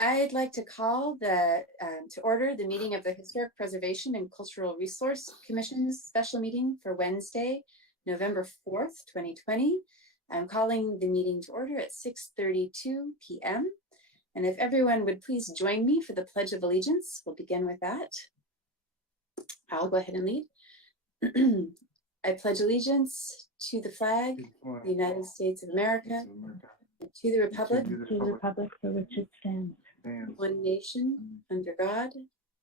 I'd like to call to order the meeting of the Historic Preservation and Cultural Resource Commission's special meeting for Wednesday, November 4th, 2020. I'm calling the meeting to order at 6:32 p.m. And if everyone would please join me for the Pledge of Allegiance, we'll begin with that. I'll go ahead and lead. I pledge allegiance to the flag of the United States of America, and to the republic for which it stands, one nation, under God,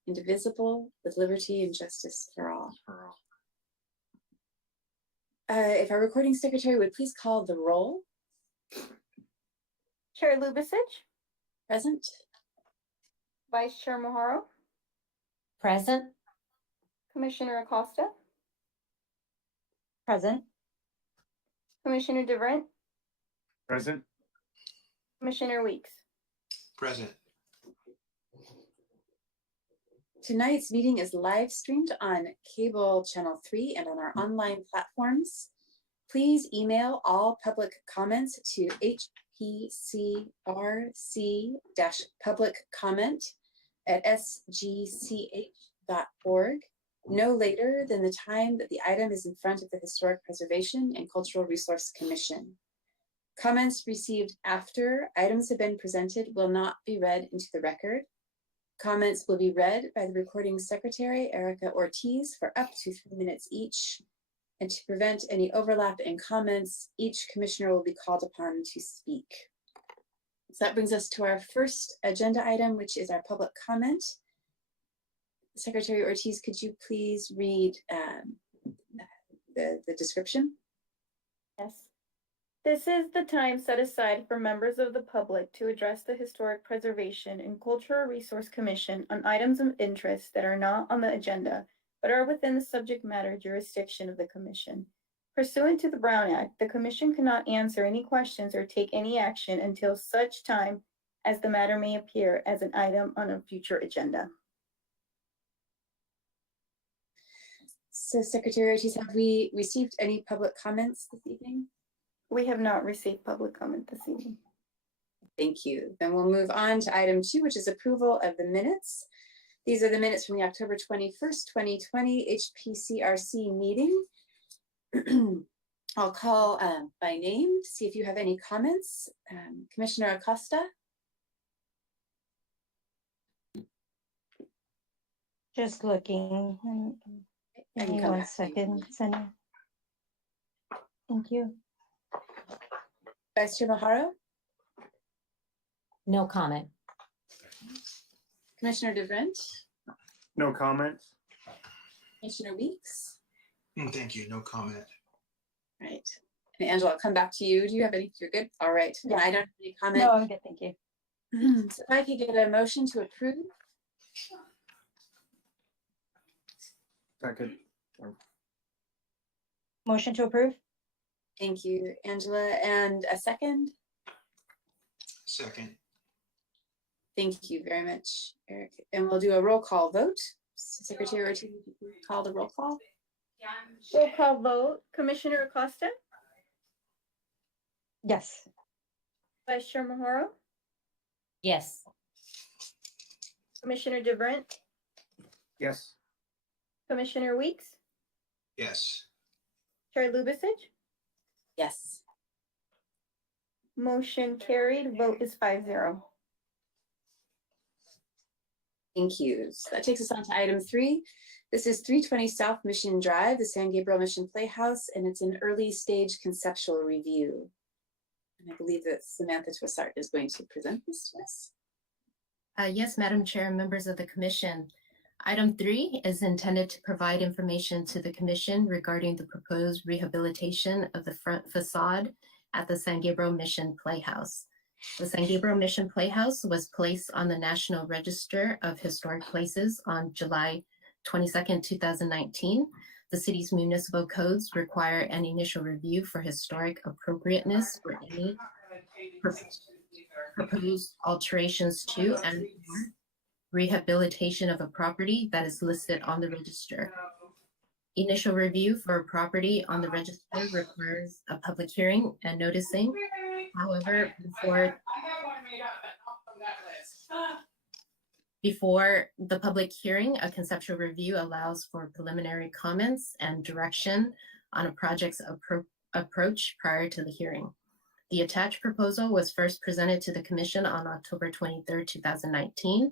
indivisible, with liberty and justice for all. If our recording secretary would please call the roll. Chair Lubicic. Present. Vice Chair Maharo. present. Commissioner Acosta. Present. Commissioner DeVrent. Present. Commissioner Weeks. Present. Tonight's meeting is live streamed on cable channel 3 and on our online platforms. Please email all public comments to hpcrc-publiccomment@sgch.org no later than the time that the item is in front of the Historic Preservation and Cultural Resource Commission. Comments received after items have been presented will not be read into the record. Comments will be read by the recording secretary, Erica Ortiz, for up to 3 minutes each. And to prevent any overlap in comments, each commissioner will be called upon to speak. So that brings us to our first agenda item, which is our public comment. Secretary Ortiz, could you please read the description? Yes. This is the time set aside for members of the public to address the Historic Preservation and Cultural Resource Commission on items of interest that are not on the agenda, but are within the subject matter jurisdiction of the Commission. Pursuant to the Brown Act, the Commission cannot answer any questions or take any action until such time as the matter may appear as an item on a future agenda. So Secretary Ortiz, have we received any public comments this evening? We have not received public comment this evening. Thank you. Then we'll move on to item 2, which is approval of the minutes. These are the minutes from the October 21st, 2020 HPCRC meeting. I'll call by name to see if you have any comments. Commissioner Acosta. Just looking. Give me 1 second, Sonia. Thank you. Vice Chair Maharo. No comment. Commissioner DeVrent. No comments. Commissioner Weeks. Thank you. No comment. Right. And Angela, I'll come back to you. Do you have any? You're good? All right. Yeah. I don't have any comment. No, I'm good, thank you. So if I could get a motion to approve. Second. Motion to approve? Thank you, Angela. And a second. Second. Thank you very much, Eric. And we'll do a roll call vote. Secretary Ortiz, would you call the roll call? Roll call vote. Commissioner Acosta. Yes. Vice Chair Maharo. Yes. Commissioner DeVrent. Yes. Commissioner Weeks. Yes. Chair Lubicic. Yes. Motion carried. Vote is 5-0. Thank you. So that takes us on to item 3. This is 320 South Mission Drive, the San Gabriel Mission Playhouse, and it's an early stage conceptual review. And I believe that Samantha Twissart is going to present this to us. Yes, Madam Chair, members of the Commission. Item 3 is intended to provide information to the Commission regarding the proposed rehabilitation of the front facade at the San Gabriel Mission Playhouse. The San Gabriel Mission Playhouse was placed on the National Register of Historic Places on July 22nd, 2019. The city's municipal codes require an initial review for historic appropriateness for any proposed alterations to and rehabilitation of a property that is listed on the register. Initial review for a property on the register requires a public hearing and noticing. However, before Before the public hearing, a conceptual review allows for preliminary comments and direction on a project's approach prior to the hearing. The attached proposal was first presented to the Commission on October 23rd, 2019.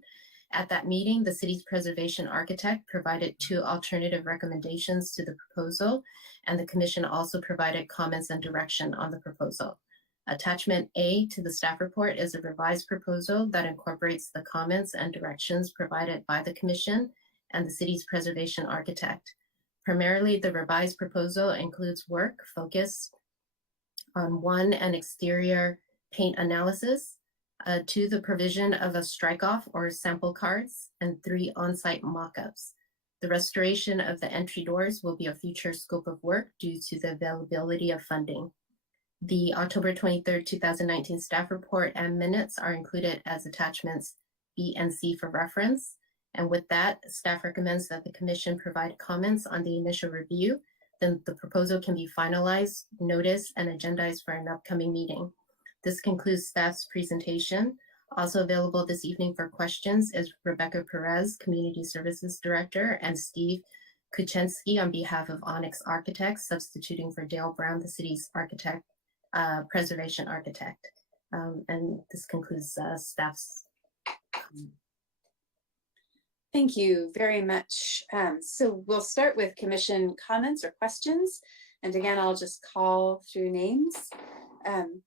At that meeting, the city's preservation architect provided 2 alternative recommendations to the proposal, and the Commission also provided comments and direction on the proposal. Attachment A to the staff report is a revised proposal that incorporates the comments and directions provided by the Commission and the city's preservation architect. Primarily, the revised proposal includes work focused on 1, an exterior paint analysis, 2, the provision of a strike-off or sample cards, and 3, on-site mock-ups. The restoration of the entry doors will be a future scope of work due to the availability of funding. The October 23rd, 2019 staff report and minutes are included as attachments B and C for reference. And with that, staff recommends that the Commission provide comments on the initial review. Then the proposal can be finalized, noticed, and agendized for an upcoming meeting. This concludes staff's presentation. Also available this evening for questions is Rebecca Perez, Community Services Director, and Steve Kuchensky on behalf of Onyx Architects, substituting for Dale Brown, the city's architect, preservation architect. And this concludes staff's. Thank you very much. So we'll start with Commission comments or questions. And again, I'll just call through names.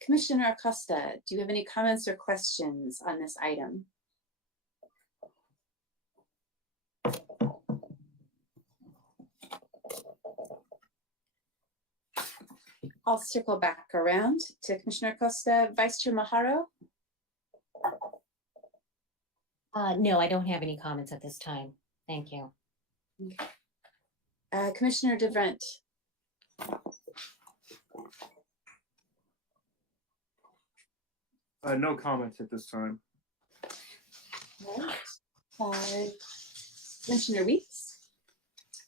Commissioner Acosta, do you have any comments or questions on this item? I'll circle back around to Commissioner Acosta. Vice Chair Maharo? No, I don't have any comments at this time. Thank you. Commissioner DeVrent? No comments at this time. Commissioner Weeks?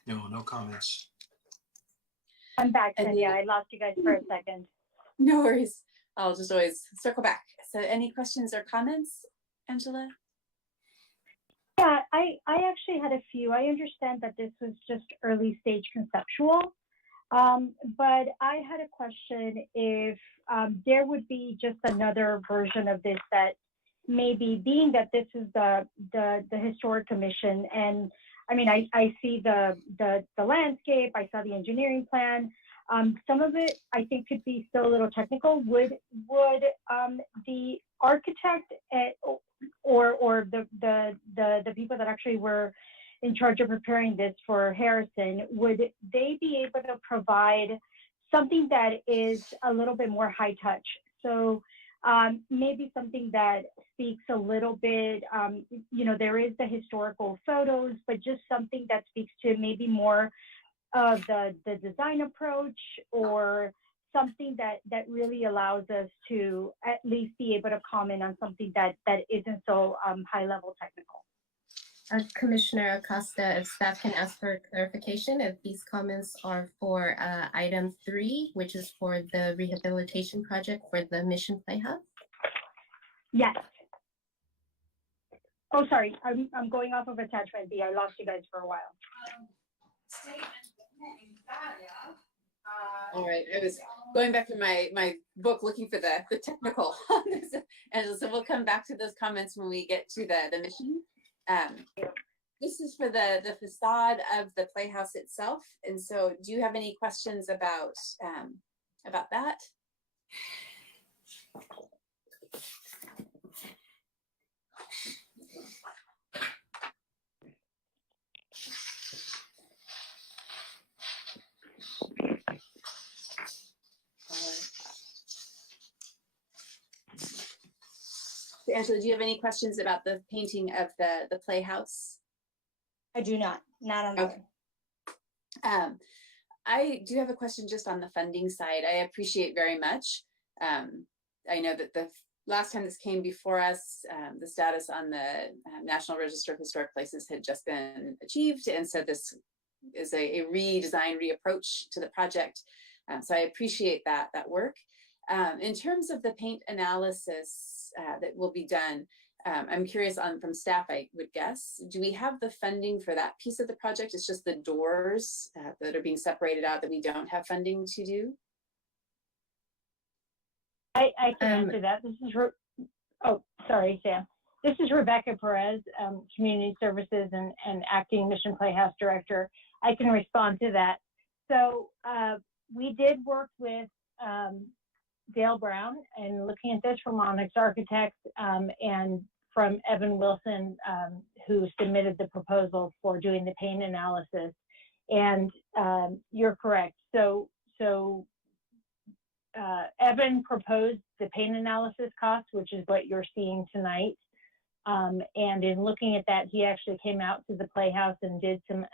No comments. I'm back, And Cynthia. I lost you guys for a second. No worries. I'll just always circle back. So any questions or comments, Angela? Yeah, I actually had a few. I understand that this was just early stage conceptual, but I had a question if there would be just another version of this that maybe, being that this is the Historic Commission, and I mean, I see the landscape, I saw the engineering plan. Some of it I think could be still a little technical. Would the architect or the people that actually were in charge of preparing this for Harrison, would they be able to provide something that is a little bit more high touch? So maybe something that speaks a little bit, you know, there is the historical photos, but just something that speaks to maybe more of the design approach, or something that really allows us to at least be able to comment on something that isn't so high level technical. Commissioner Acosta, if staff can ask for clarification, if these comments are for item 3, which is for the rehabilitation project for the Mission Playhouse? Yes. Oh, sorry, I'm going off of attachment B. I lost you guys for a while. All right, I was going back to my book looking for the technical on this, and so we'll come back to those comments when we get to the mission. This is for the facade of the Playhouse itself, and so do you have any questions about that? Angela, do you have any questions about the painting of the Playhouse? I do not on that. Okay. I do have a question just on the funding side. I appreciate very much. I know that the last time this came before us, the status on the National Register of Historic Places had just been achieved. And so this is a redesign, reapproach to the project. So I appreciate that work. In terms of the paint analysis that will be done, I'm curious from staff, I would guess, do we have the funding for that piece of the project? It's just the doors that are being separated out that we don't have funding to do? I can answer that. This is, oh, sorry, Sam. This is Rebecca Perez, Community Services and Acting Mission Playhouse Director. I can respond to that. So we did work with Dale Brown and looking at this from Onyx Architects and from Evan Wilson, who submitted the proposal for doing the pain analysis. And you're correct. So Evan proposed the pain analysis cost, which is what you're seeing tonight. And in looking at that, he actually came out to the Playhouse and did some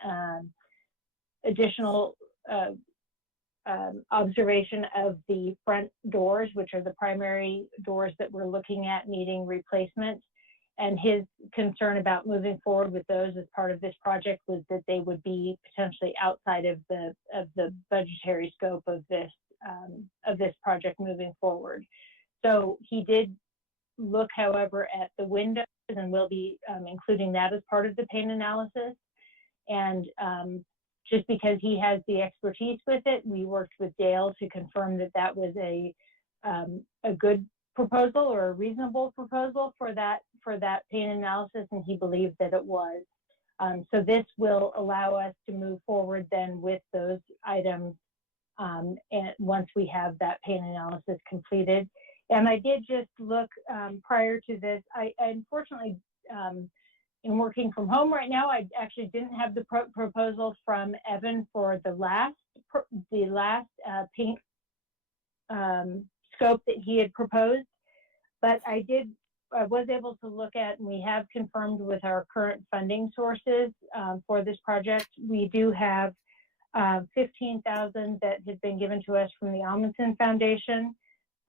additional observation of the front doors, which are the primary doors that we're looking at needing replacement. And his concern about moving forward with those as part of this project was that they would be potentially outside of the budgetary scope of this project moving forward. So he did look, however, at the windows, and we'll be including that as part of the pain analysis. And just because he has the expertise with it, we worked with Dale to confirm that that was a good proposal or a reasonable proposal for that pain analysis, and he believed that it was. So this will allow us to move forward then with those items and once we have that pain analysis completed. And I did just look prior to this. I unfortunately, in working from home right now, I actually didn't have the proposal from Evan for the last paint scope that he had proposed, but I was able to look at, and we have confirmed with our current funding sources for this project. We do have $15,000 that has been given to us from the Amundsen Foundation.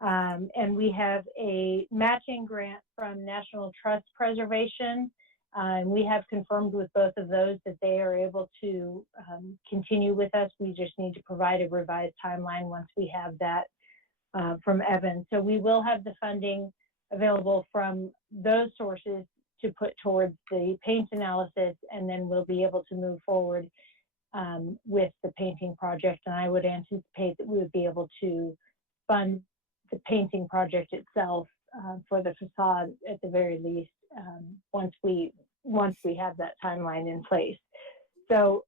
And we have a matching grant from National Trust Preservation. And we have confirmed with both of those that they are able to continue with us. We just need to provide a revised timeline once we have that from Evan. So we will have the funding available from those sources to put towards the paint analysis, and then we'll be able to move forward with the painting project. And I would anticipate that we would be able to fund the painting project itself for the facade at the very least once we have that timeline in place. So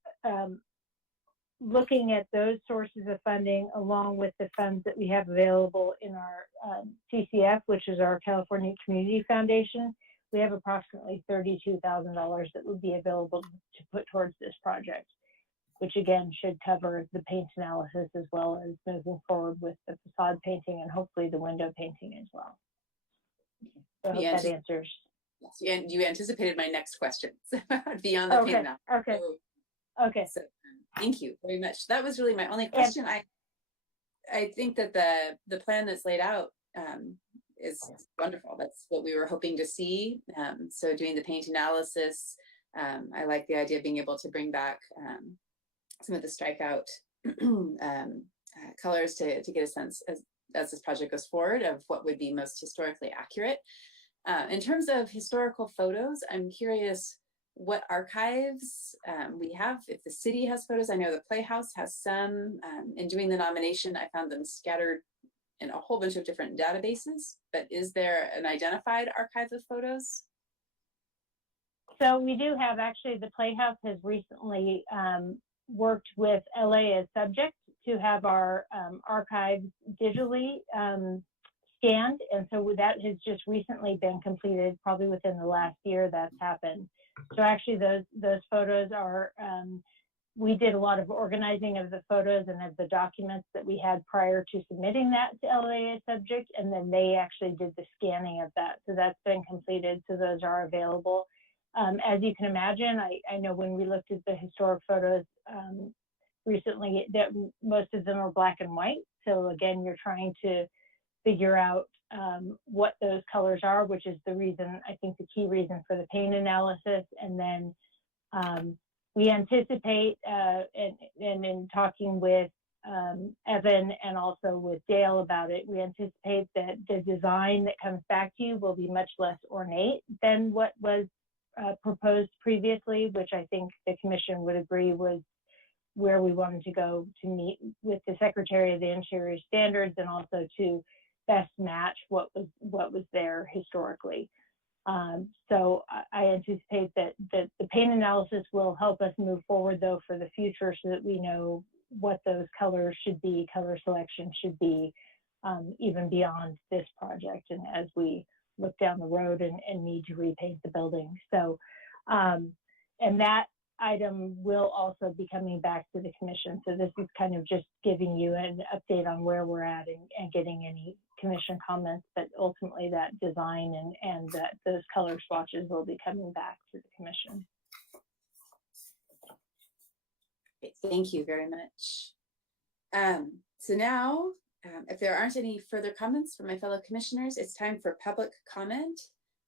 looking at those sources of funding along with the funds that we have available in our CCF, which is our California Community Foundation, we have approximately $32,000 that would be available to put towards this project, which again should cover the paint analysis as well as moving forward with the facade painting and hopefully the window painting as well. So I hope that answers. Yes, and you anticipated my next questions beyond the paint analysis. Okay. Okay. So thank you very much. That was really my only question. I think that the plan that's laid out is wonderful. That's what we were hoping to see. So doing the paint analysis, I like the idea of being able to bring back some of the strikeout colors to get a sense as this project goes forward of what would be most historically accurate. In terms of historical photos, I'm curious what archives we have, if the city has photos. I know the Playhouse has some. In doing the nomination, I found them scattered in a whole bunch of different databases, but is there an identified archive of photos? So we do have, actually, the Playhouse has recently worked with LA as subject to have our archives digitally scanned. And so that has just recently been completed, probably within the last year that's happened. So actually those photos are, we did a lot of organizing of the photos and of the documents that we had prior to submitting that to LA as subject. And then they actually did the scanning of that. So that's been completed. So those are available. As you can imagine, I know when we looked at the historic photos recently, that most of them are black and white. So again, you're trying to figure out what those colors are, which is the reason, I think the key reason for the paint analysis. And then we anticipate, and in talking with Evan and also with Dale about it, we anticipate that the design that comes back to you will be much less ornate than what was proposed previously, which I think the commission would agree was where we wanted to go to meet with the Secretary of the Interior standards and also to best match what was there historically. So I anticipate that the paint analysis will help us move forward though for the future so that we know what those colors should be, color selection should be, even beyond this project and as we look down the road and need to repaint the building. So, and that item will also be coming back to the commission. So this is kind of just giving you an update on where we're at and getting any commission comments, but ultimately that design and those color swatches will be coming back to the commission. Great, thank you very much. So now, if there aren't any further comments from my fellow commissioners, it's time for public comment.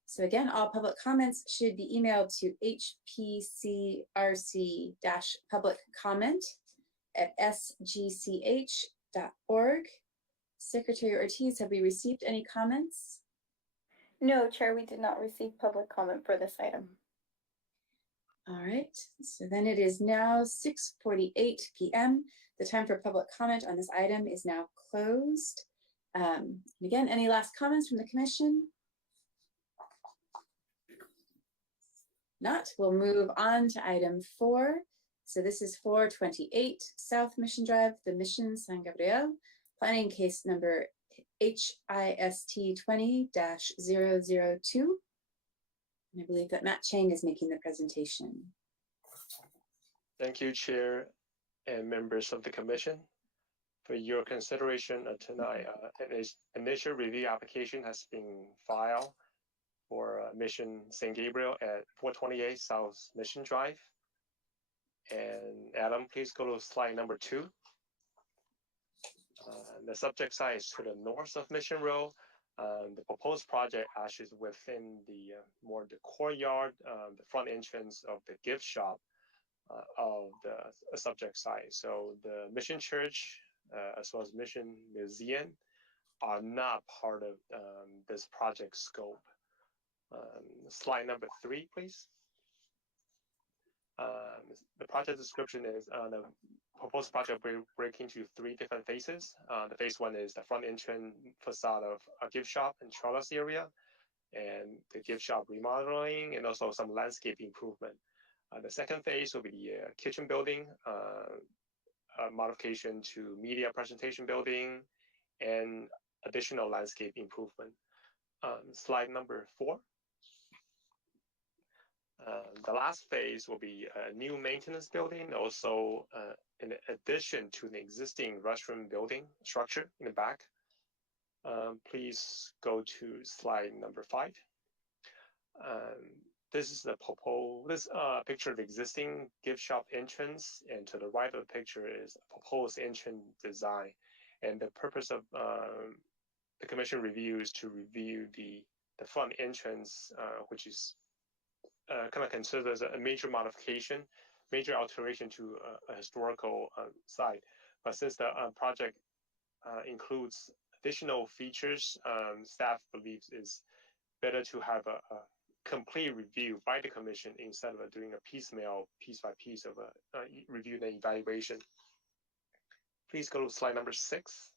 So again, all public comments should be emailed to hpcrc-public-comment@sgch.org. Secretary Ortiz, have we received any comments? No, Chair, we did not receive public comment for this item. All right, so then it is now 6:48 p.m. The time for public comment on this item is now closed. And again, any last comments from the commission? Not, we'll move on to item 4. So this is 428 South Mission Drive, the Mission San Gabriel, planning case number HIST 20-002. And I believe that Matt Chang is making the presentation. Thank you, Chair and members of the Commission. For your consideration tonight, an initial review application has been filed for Mission St. Gabriel at 428 South Mission Drive. And Adam, please go to slide number 2. The subject site is to the north of Mission Road. The proposed project actually is within the more the courtyard, the front entrance of the gift shop of the subject site. So the Mission Church, as well as Mission Museum, are not part of this project scope. Slide number 3, please. The project description is the proposed project will break into 3 different phases. The phase 1 is the front entrance facade of a gift shop and trellis area, and the gift shop remodeling, and also some landscape improvement. The second phase will be the kitchen building, modification to media presentation building, and additional landscape improvement. Slide number 4. The last phase will be a new maintenance building, also in addition to the existing restroom building structure in the back. Please go to slide number 5. This is the picture of the existing gift shop entrance, and to the right of the picture is a proposed entrance design. And the purpose of the commission review is to review the front entrance, which is kind of considered as a major modification, major alteration to a historical site. But since the project includes additional features, staff believes it's better to have a complete review by the commission instead of doing a piecemeal, piece by piece of a review and evaluation. Please go to slide number 6.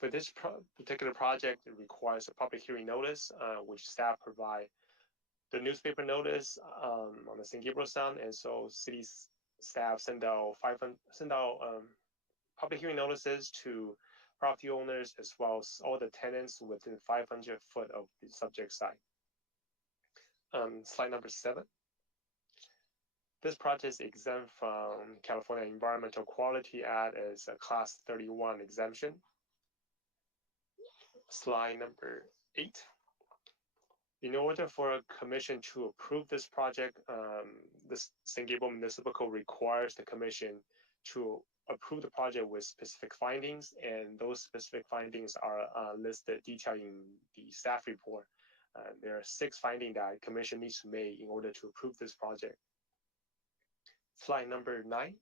For this particular project, it requires a public hearing notice, which staff provide the newspaper notice on the St. Gabriel Sun, and so city staff send out public hearing notices to property owners as well as all the tenants within 500 foot of the subject site. Slide number 7. This project is exempt from California Environmental Quality Act as a Class 31 exemption. Slide number 8. In order for a commission to approve this project, the St. Gabriel Municipal Code requires the commission to approve the project with specific findings, and those specific findings are listed detailing the staff report. There are 6 findings that the commission needs to make in order to approve this project. Slide number 9.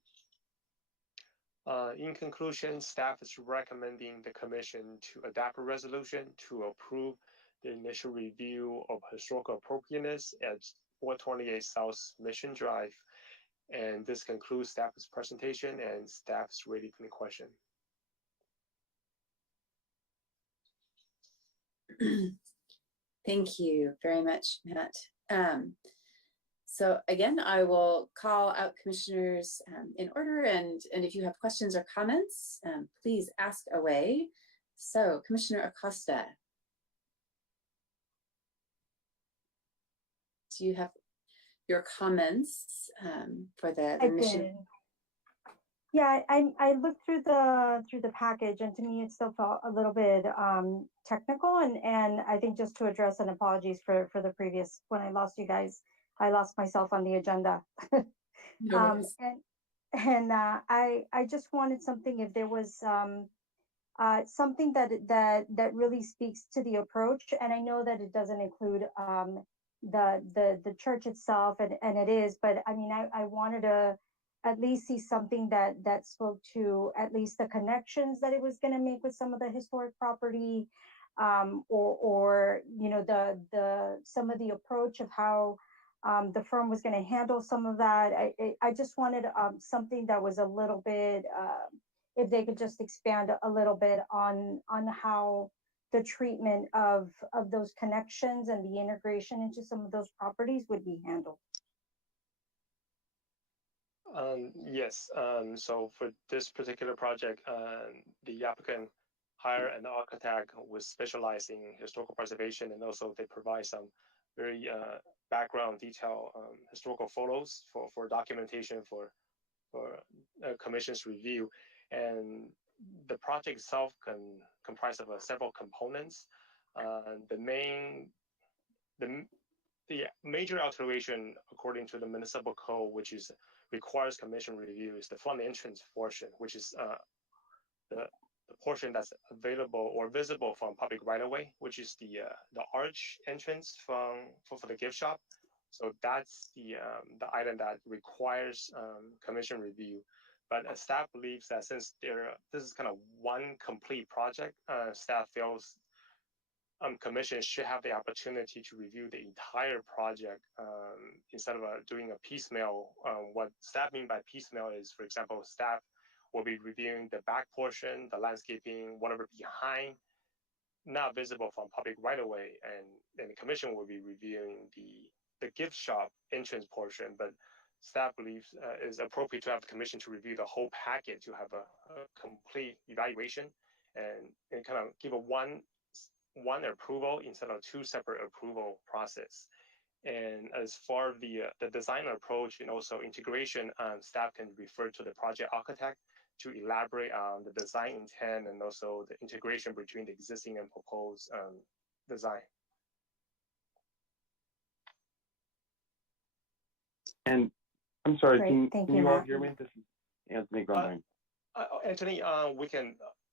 In conclusion, staff is recommending the commission to adopt a resolution to approve the initial review of historical appropriateness at 428 South Mission Drive. And this concludes staff's presentation, and staff's ready for the question. Thank you very much, Matt. So again, I will call out commissioners in order, and if you have questions or comments, please ask away. So Commissioner Acosta, do you have your comments for the mission? did. Yeah, I looked through the package, and to me it still felt a little bit technical, and I think just to address, and apologies for the previous, when I lost you guys, I lost myself on the agenda. No worries. I just wanted something, if there was something that really speaks to the approach, and I know that it doesn't include the church itself, and it is, but I mean, I wanted to at least see something that spoke to at least the connections that it was going to make with some of the historic property, or you know, the some of the approach of how the firm was going to handle some of that. I just wanted something that was a little bit, if they could just expand a little bit on how the treatment of those connections and the integration into some of those properties would be handled. Yes, so for this particular project, the applicant hired an architect with specializing in historical preservation, and also they provide some very background detail historical photos for documentation for commission's review. And the project itself can comprise of several components. The major alteration according to the municipal code, which is requires commission review, is the front entrance portion, which is the portion that's available or visible from public right-of-way, which is the arch entrance for the gift shop. So that's the item that requires commission review. But staff believes that since this is kind of one complete project, staff feels commission should have the opportunity to review the entire project instead of doing a piecemeal. What staff mean by piecemeal is, for example, staff will be reviewing the back portion, the landscaping, whatever behind, not visible from public right away, and the commission will be reviewing the gift shop entrance portion. But staff believes is appropriate to have the commission to review the whole packet to have a complete evaluation and kind of give a one approval instead of two separate approval process. And as far as the design approach and also integration, staff can refer to the project architect to elaborate on the design intent and also the integration between the existing and proposed design. And I'm sorry, Great. can Thank you all Matt. hear me? This is Anthony Grundine. Anthony,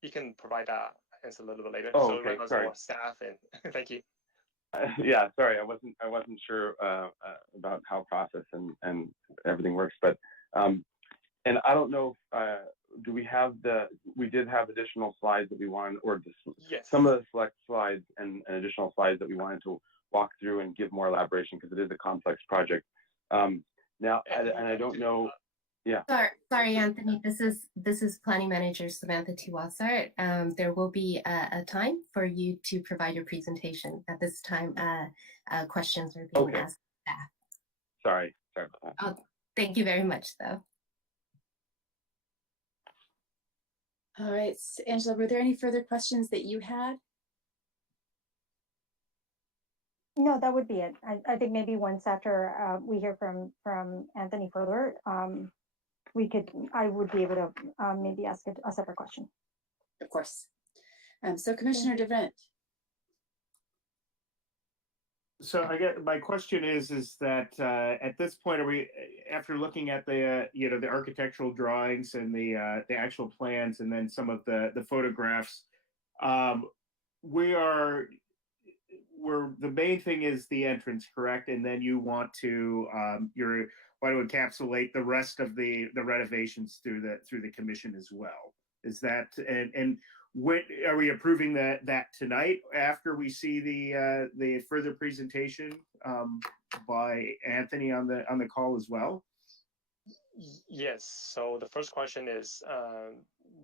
you can provide that answer a little bit later. Oh, so okay, right now it's sorry. more staff, and thank you. Yeah, sorry, I wasn't sure about how process and everything works, but and I don't know if do we did have additional slides that we wanted, or Yes. some of the select slides and additional slides that we wanted to walk through and give more elaboration, because it is a complex project. Now, and I don't know. Yeah. Sorry, Anthony. This is Planning Manager Samantha Tiwasar. There will be a time for you to provide your presentation. At this time, questions are being asked. Sorry about that. Oh, thank you very much, though. All right, Angela, were there any further questions that you had? No, that would be it. I think maybe once after we hear from Anthony further, I would be able to maybe ask a separate question. Of course. So Commissioner DeVrent. So I get, my question is that at this point, are we, after looking at the the architectural drawings and the actual plans and then some of the photographs, the main thing is the entrance, correct? And then you want to you're want to encapsulate the rest of the renovations through the commission as well. Is that and when are we approving that tonight after we see the further presentation by Anthony on the call as well? Yes. So the first question is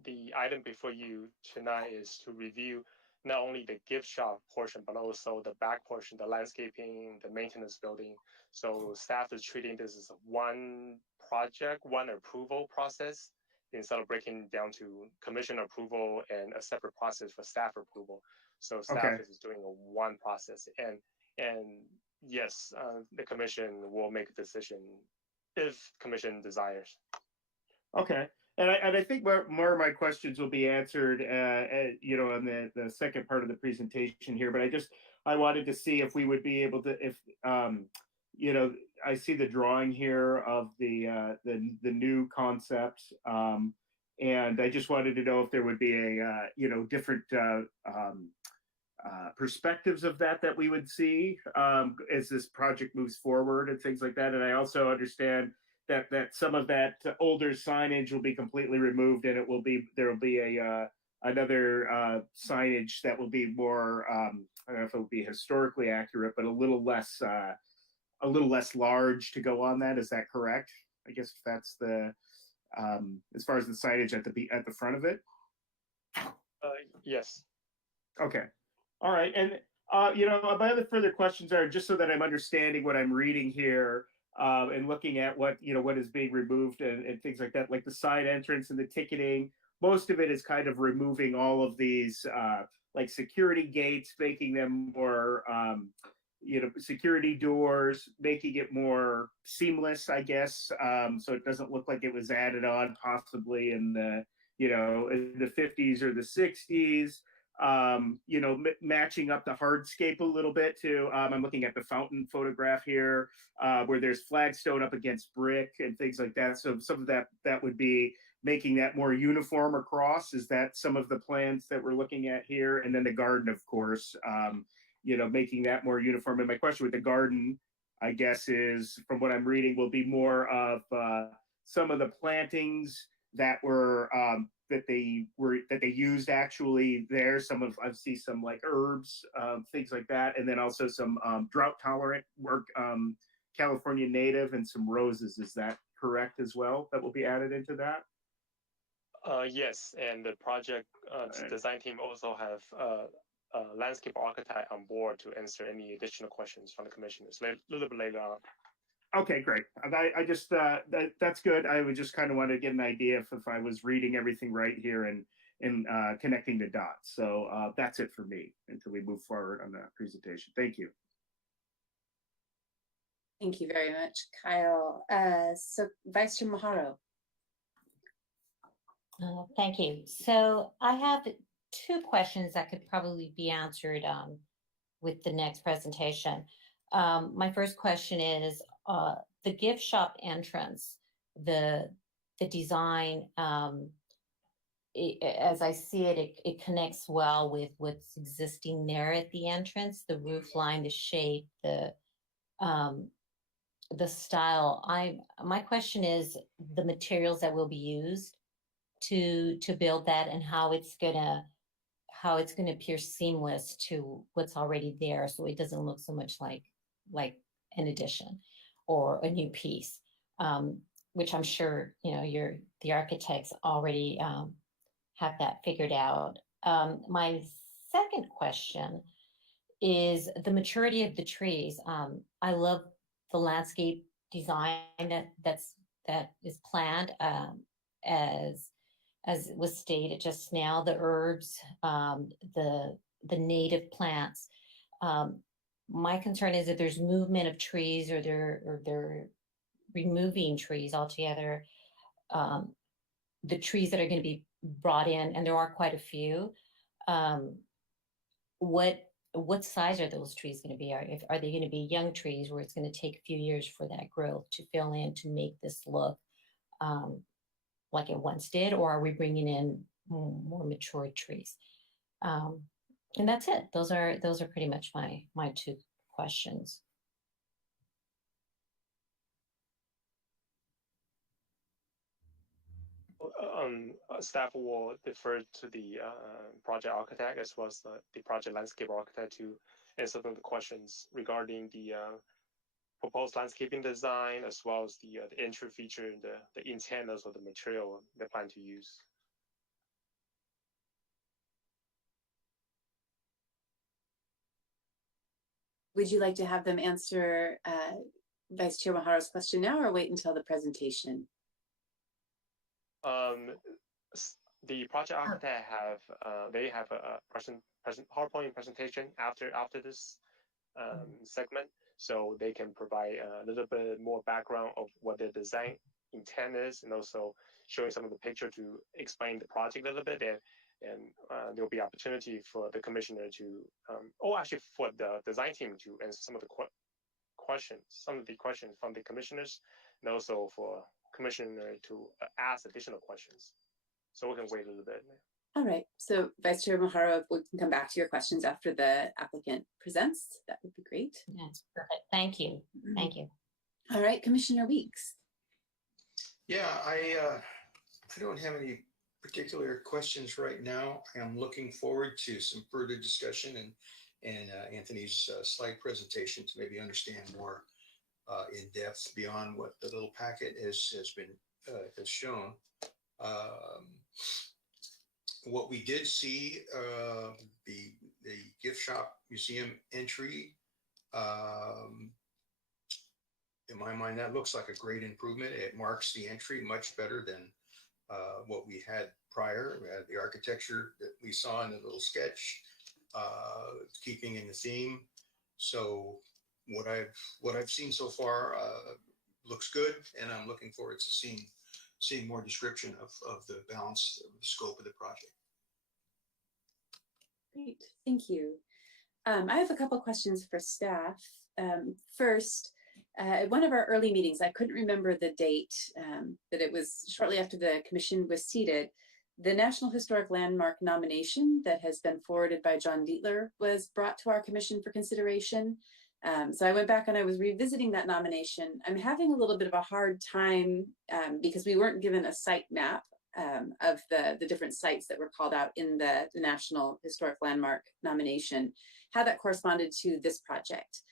the item before you tonight is to review not only the gift shop portion, but also the back portion, the landscaping, the maintenance building. So staff is treating this as one project, one approval process, instead of breaking down to commission approval and a separate process for staff approval. So staff is doing a one process, and yes, the commission will make a decision if commission desires. Okay. And I think more of my questions will be answered, you know, on the second part of the presentation here. But I wanted to see if we would be able to, if you know, I see the drawing here of the new concept, and I just wanted to know if there would be a you know, different perspectives of that we would see as this project moves forward and things like that. And I also understand that some of that older signage will be completely removed, and there will be a another signage that will be more I don't know if it will be historically accurate, but a little less large to go on that. Is that correct? I guess if that's the as far as the signage at the front of it. Yes. Okay. All right. And you know, my other further questions are just so that I'm understanding what I'm reading here. And looking at what is being removed and things like that, like the side entrance and the ticketing. Most of it is kind of removing all of these like security gates, making them more you know, security doors, making it more seamless, I guess, so it doesn't look like it was added on possibly in the, you know, in the 50s or the 60s. You know, matching up the hardscape a little bit too. I'm looking at the fountain photograph here, where there's flagstone up against brick and things like that. So some of that would be making that more uniform across. Is that some of the plans that we're looking at here? And then the garden, of course, you know, making that more uniform. And my question with the garden, I guess, is from what I'm reading, will be more of some of the plantings that were that they used actually there. I see some like herbs, things like that, and then also some drought tolerant work, California native, and some roses. Is that correct as well? That will be added into that. Yes, and the project design team also have a landscape architect on board to answer any additional questions from the commissioners a little bit later on. Okay, great. I just that's good. I would just kind of want to get an idea if I was reading everything right here and connecting the dots. So that's it for me until we move forward on the presentation. Thank you. Thank you very much, Kyle. So Vice Chair Maharo. Thank you. So I have two questions that could probably be answered with the next presentation. My first question is the gift shop entrance, the design, as I see it, it connects well with what's existing there at the entrance, the roof line, the shape, the style. My question is the materials that will be used to build that, and how it's gonna appear seamless to what's already there, so it doesn't look so much like an addition or a new piece, which I'm sure, you know, the architects already have that figured out. My second question is the maturity of the trees. I love the landscape design that is planned, as was stated just now, the herbs, the native plants. My concern is that there's movement of trees, or they're removing trees altogether. The trees that are going to be brought in, and there are quite a few. What size are those trees going to be? Are they going to be young trees where it's going to take a few years for that growth to fill in to make this look like it once did, or are we bringing in more mature trees? And that's it. Those are pretty much my two questions. staff will defer to the project architect as well as the project landscape architect to answer some of the questions regarding the proposed landscaping design as well as the entry feature and the intent of the material they plan to use. Would you like to have them answer Vice Chair Maharo's question now, or wait until the presentation? The project architect they have a PowerPoint presentation after this segment, so they can provide a little bit more background of what their design intent is, and also showing some of the picture to explain the project a little bit, and there will be opportunity for the commissioner to, actually for the design team to answer some of the questions from the commissioners, and also for commissioner to ask additional questions. So we can wait a little bit. All right, so Vice Chair Maharo, if we can come back to your questions after the applicant presents, that would be great. That's perfect. Thank you. Thank you. All right, Commissioner Weeks. Yeah, I don't have any particular questions right now. I'm looking forward to some further discussion and Anthony's slide presentation to maybe understand more in depth beyond what the little packet has shown. What we did see, the gift shop museum entry, in my mind, that looks like a great improvement. It marks the entry much better than what we had prior. We had the architecture that we saw in the little sketch, keeping in the theme. So what I've seen so far looks good, and I'm looking forward to seeing more description of the balance, of the scope of the project. Great, thank you. I have a couple questions for staff. First, at one of our early meetings, I couldn't remember the date, but it was shortly after the commission was seated. The National Historic Landmark nomination that has been forwarded by John Dietler was brought to our commission for consideration. So I went back and I was revisiting that nomination. I'm having a little bit of a hard time because we weren't given a site map of the different sites that were called out in the National Historic Landmark nomination, how that corresponded to this project.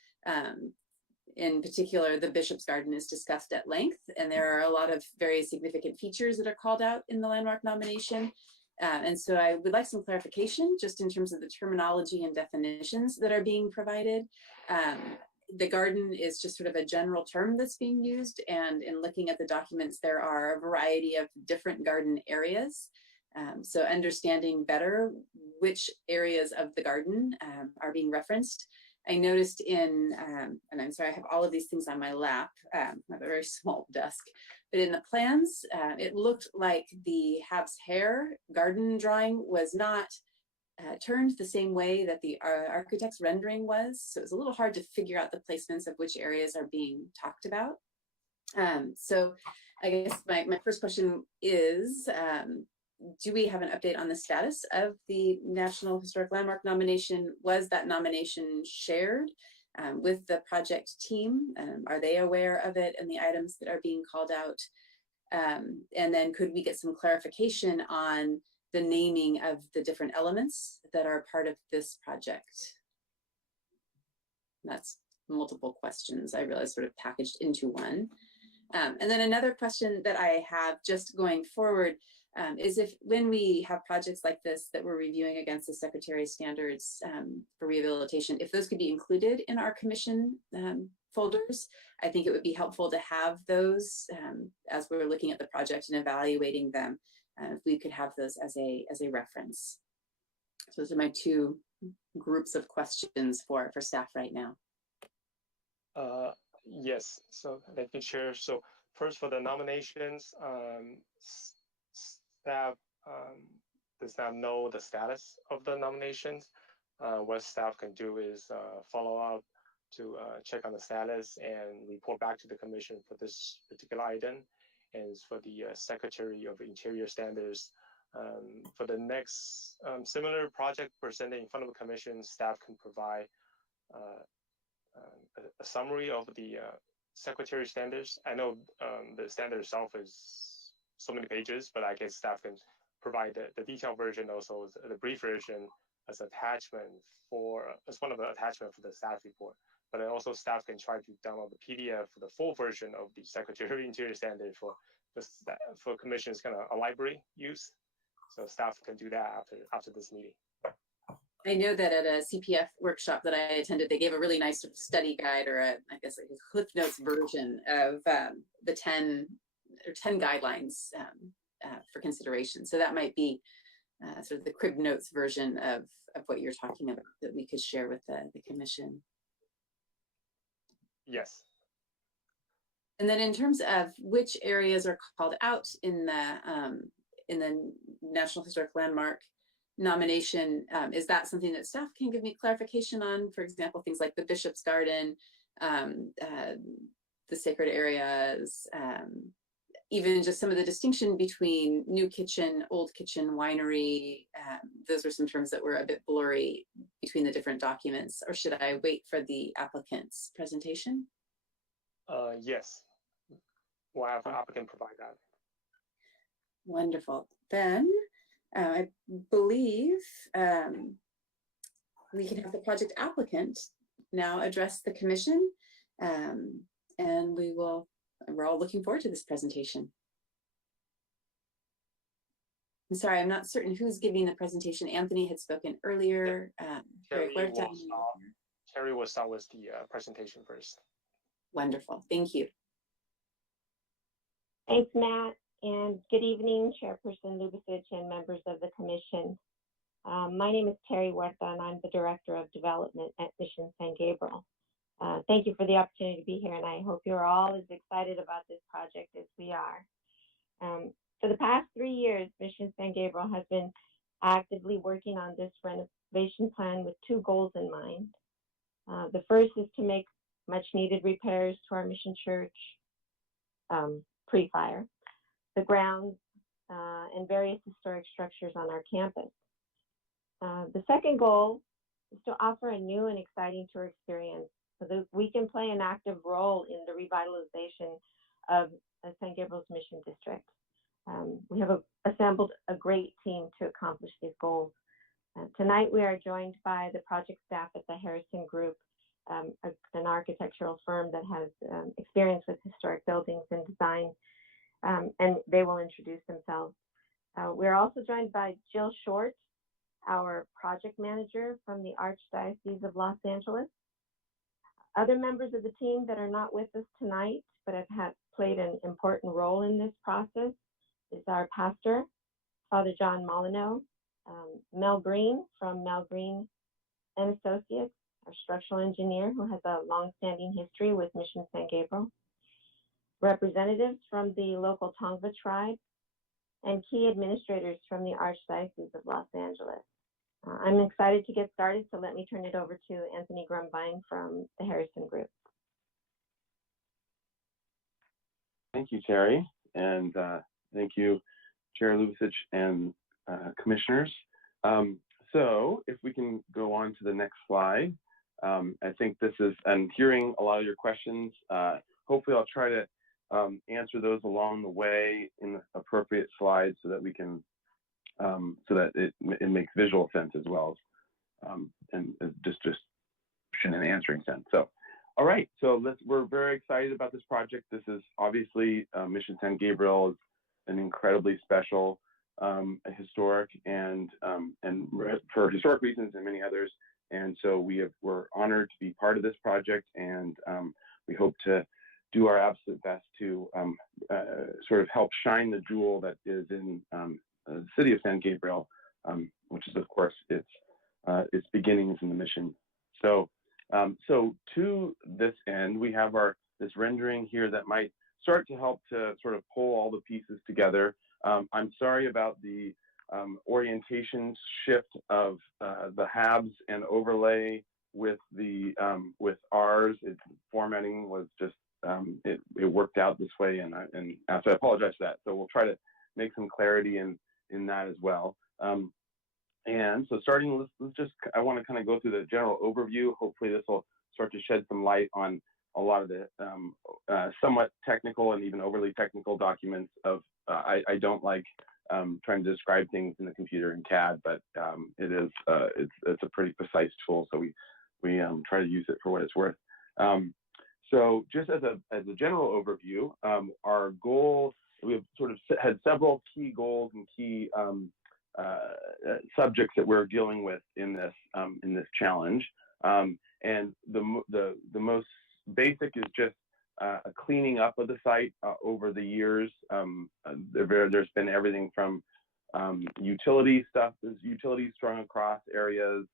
In particular, the Bishop's Garden is discussed at length, and there are a lot of very significant features that are called out in the landmark nomination. And so I would like some clarification just in terms of the terminology and definitions that are being provided. The garden is just sort of a general term that's being used, and in looking at the documents, there are a variety of different garden areas. So understanding better which areas of the garden are being referenced. I noticed in, and I'm sorry, I have all of these things on my lap, I have a very small desk, but in the plans, it looked like the Habs Hair garden drawing was not turned the same way that the architect's rendering was. So it was a little hard to figure out the placements of which areas are being talked about. So I guess my first question is, do we have an update on the status of the National Historic Landmark nomination? Was that nomination shared with the project team? Are they aware of it and the items that are being called out? And then could we get some clarification on the naming of the different elements that are part of this project? That's multiple questions, I realize, sort of packaged into one. And then another question that I have just going forward is if when we have projects like this that we're reviewing against the Secretary's standards for rehabilitation, if those could be included in our commission folders, I think it would be helpful to have those as we're looking at the project and evaluating them. If we could have those as a reference. So those are my two groups of questions for staff right now. Yes, so thank you, Chair. So first for the nominations, staff does not know the status of the nominations. What staff can do is follow up to check on the status and report back to the commission for this particular item. And for the Secretary of Interior Standards, for the next similar project presented in front of the commission, staff can provide a summary of the Secretary standards. I know the standard itself is so many pages, but I guess staff can provide the detailed version, also the brief version as attachment as one of the attachment for the staff report. But also staff can try to download the PDF for the full version of the Secretary of Interior standard for commission's kind of a library use. So staff can do that after this meeting. I know that at a CPF workshop that I attended, they gave a really nice sort of study guide, or I guess like a Cliff Notes version of the 10 guidelines for consideration. So that might be sort of the crib notes version of what you're talking about that we could share with the commission. Yes. And then in terms of which areas are called out in the National Historic Landmark nomination, is that something that staff can give me clarification on? For example, things like the Bishop's Garden, the sacred areas, even just some of the distinction between new kitchen, old kitchen, winery. Those were some terms that were a bit blurry between the different documents. Or should I wait for the applicant's presentation? Yes. We'll have the applicant provide that. Wonderful. Then I believe we can have the project applicant now address the commission, and we're all looking forward to this presentation. I'm sorry, I'm not certain who's giving the presentation. Anthony had spoken earlier. Terry will start with the presentation first. Wonderful, thank you. Thanks, Matt, and good evening, Chairperson Lubicic and members of the Commission. My name is Terry Huerta, and I'm the Director of Development at Mission San Gabriel. Thank you for the opportunity to be here, and I hope you're all as excited about this project as we are. For the past 3 years, Mission San Gabriel has been actively working on this renovation plan with 2 goals in mind. The first is to make much needed repairs to our Mission Church pre-fire, the grounds, and various historic structures on our campus. The second goal is to offer a new and exciting tour experience so that we can play an active role in the revitalization of San Gabriel's Mission District. We have assembled a great team to accomplish these goals. Tonight, we are joined by the project staff at the Harrison Group, an architectural firm that has experience with historic buildings and design, and they will introduce themselves. We're also joined by Jill Short, our project manager from the Archdiocese of Los Angeles. Other members of the team that are not with us tonight, but have played an important role in this process, is our pastor, Father John Molyneux, Mel Green from Mel Green and Associates, our structural engineer who has a long-standing history with Mission San Gabriel, representatives from the local Tongva tribe, and key administrators from the Archdiocese of Los Angeles. I'm excited to get started, so let me turn it over to Anthony Grumbine from the Harrison Group. Thank you, Terry, and thank you, Chair Lubicic and commissioners. So if we can go on to the next slide, I think this is, I'm hearing a lot of your questions. Hopefully I'll try to answer those along the way in the appropriate slides so that we can, so that it makes visual sense as well as and just in an answering sense. So, all right, so we're very excited about this project. This is obviously Mission San Gabriel is an incredibly special, historic and for historic reasons and many others. And so we're honored to be part of this project, and we hope to do our absolute best to sort of help shine the jewel that is in the city of San Gabriel, which is, of course, its beginnings in the mission. So, so to this end, we have this rendering here that might start to help to sort of pull all the pieces together. I'm sorry about the orientation shift of the HABs and overlay with the with ours. Formatting was just it worked out this way, and so I apologize for that. So we'll try to make some clarity in that as well. And so starting, let's just, I want to kind of go through the general overview. Hopefully this will start to shed some light on a lot of the somewhat technical and even overly technical documents of I don't like trying to describe things in the computer in CAD, but it's a pretty precise tool, so we try to use it for what it's worth. So just as a general overview, our goal, we have sort of had several key goals and key subjects that we're dealing with in this challenge. And the most basic is just a cleaning up of the site over the years. There's been everything from utility stuff. There's utilities strung across areas.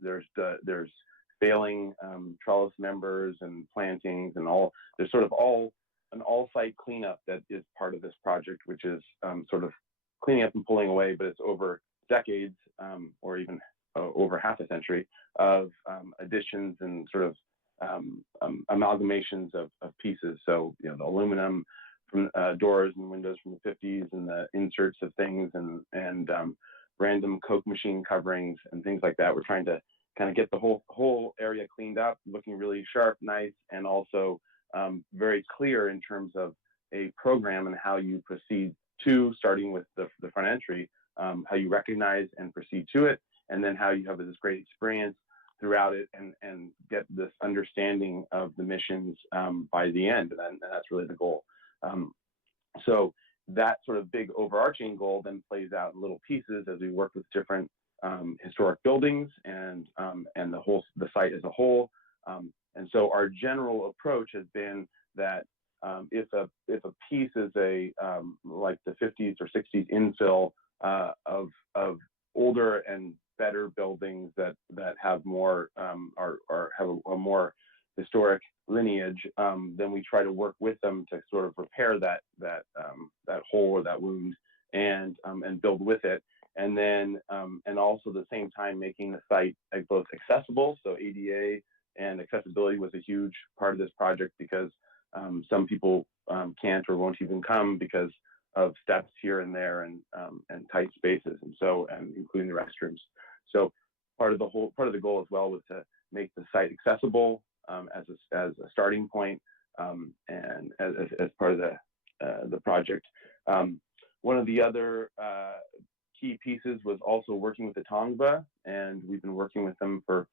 There's failing trellis members and plantings and all. There's sort of an all-site cleanup that is part of this project, which is sort of cleaning up and pulling away, but it's over decades or even over half a century of additions and sort of amalgamations of pieces. So, you know, the aluminum from doors and windows from the 50s and the inserts of things and random Coke machine coverings and things like that. We're trying to kind of get the whole area cleaned up, looking really sharp, nice, and also very clear in terms of a program and how you proceed to, starting with the front entry, how you recognize and proceed to it, and then how you have this great experience throughout it and get this understanding of the missions by the end, and that's really the goal. So that sort of big overarching goal then plays out in little pieces as we work with different historic buildings and the site as a whole. And so our general approach has been that if a piece is like the 50s or 60s infill of older and better buildings that have more or have a more historic lineage, then we try to work with them to sort of repair that hole or that wound and build with it. And then and also at the same time making the site both accessible. So ADA and accessibility was a huge part of this project because some people can't or won't even come because of steps here and there and tight spaces, and including the restrooms. So part of the goal as well was to make the site accessible as a starting point and as part of the project. One of the other key pieces was also working with the Tongva, and we've been working with them for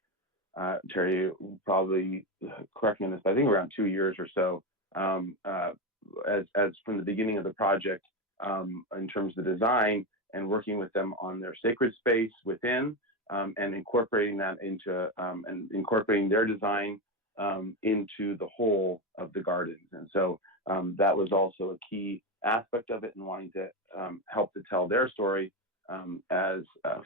Terry, probably correct me on this, but I think around 2 years or so, as from the beginning of the project in terms of the design and working with them on their sacred space within and incorporating that into and incorporating their design into the whole of the gardens. And so that was also a key aspect of it and wanting to help to tell their story as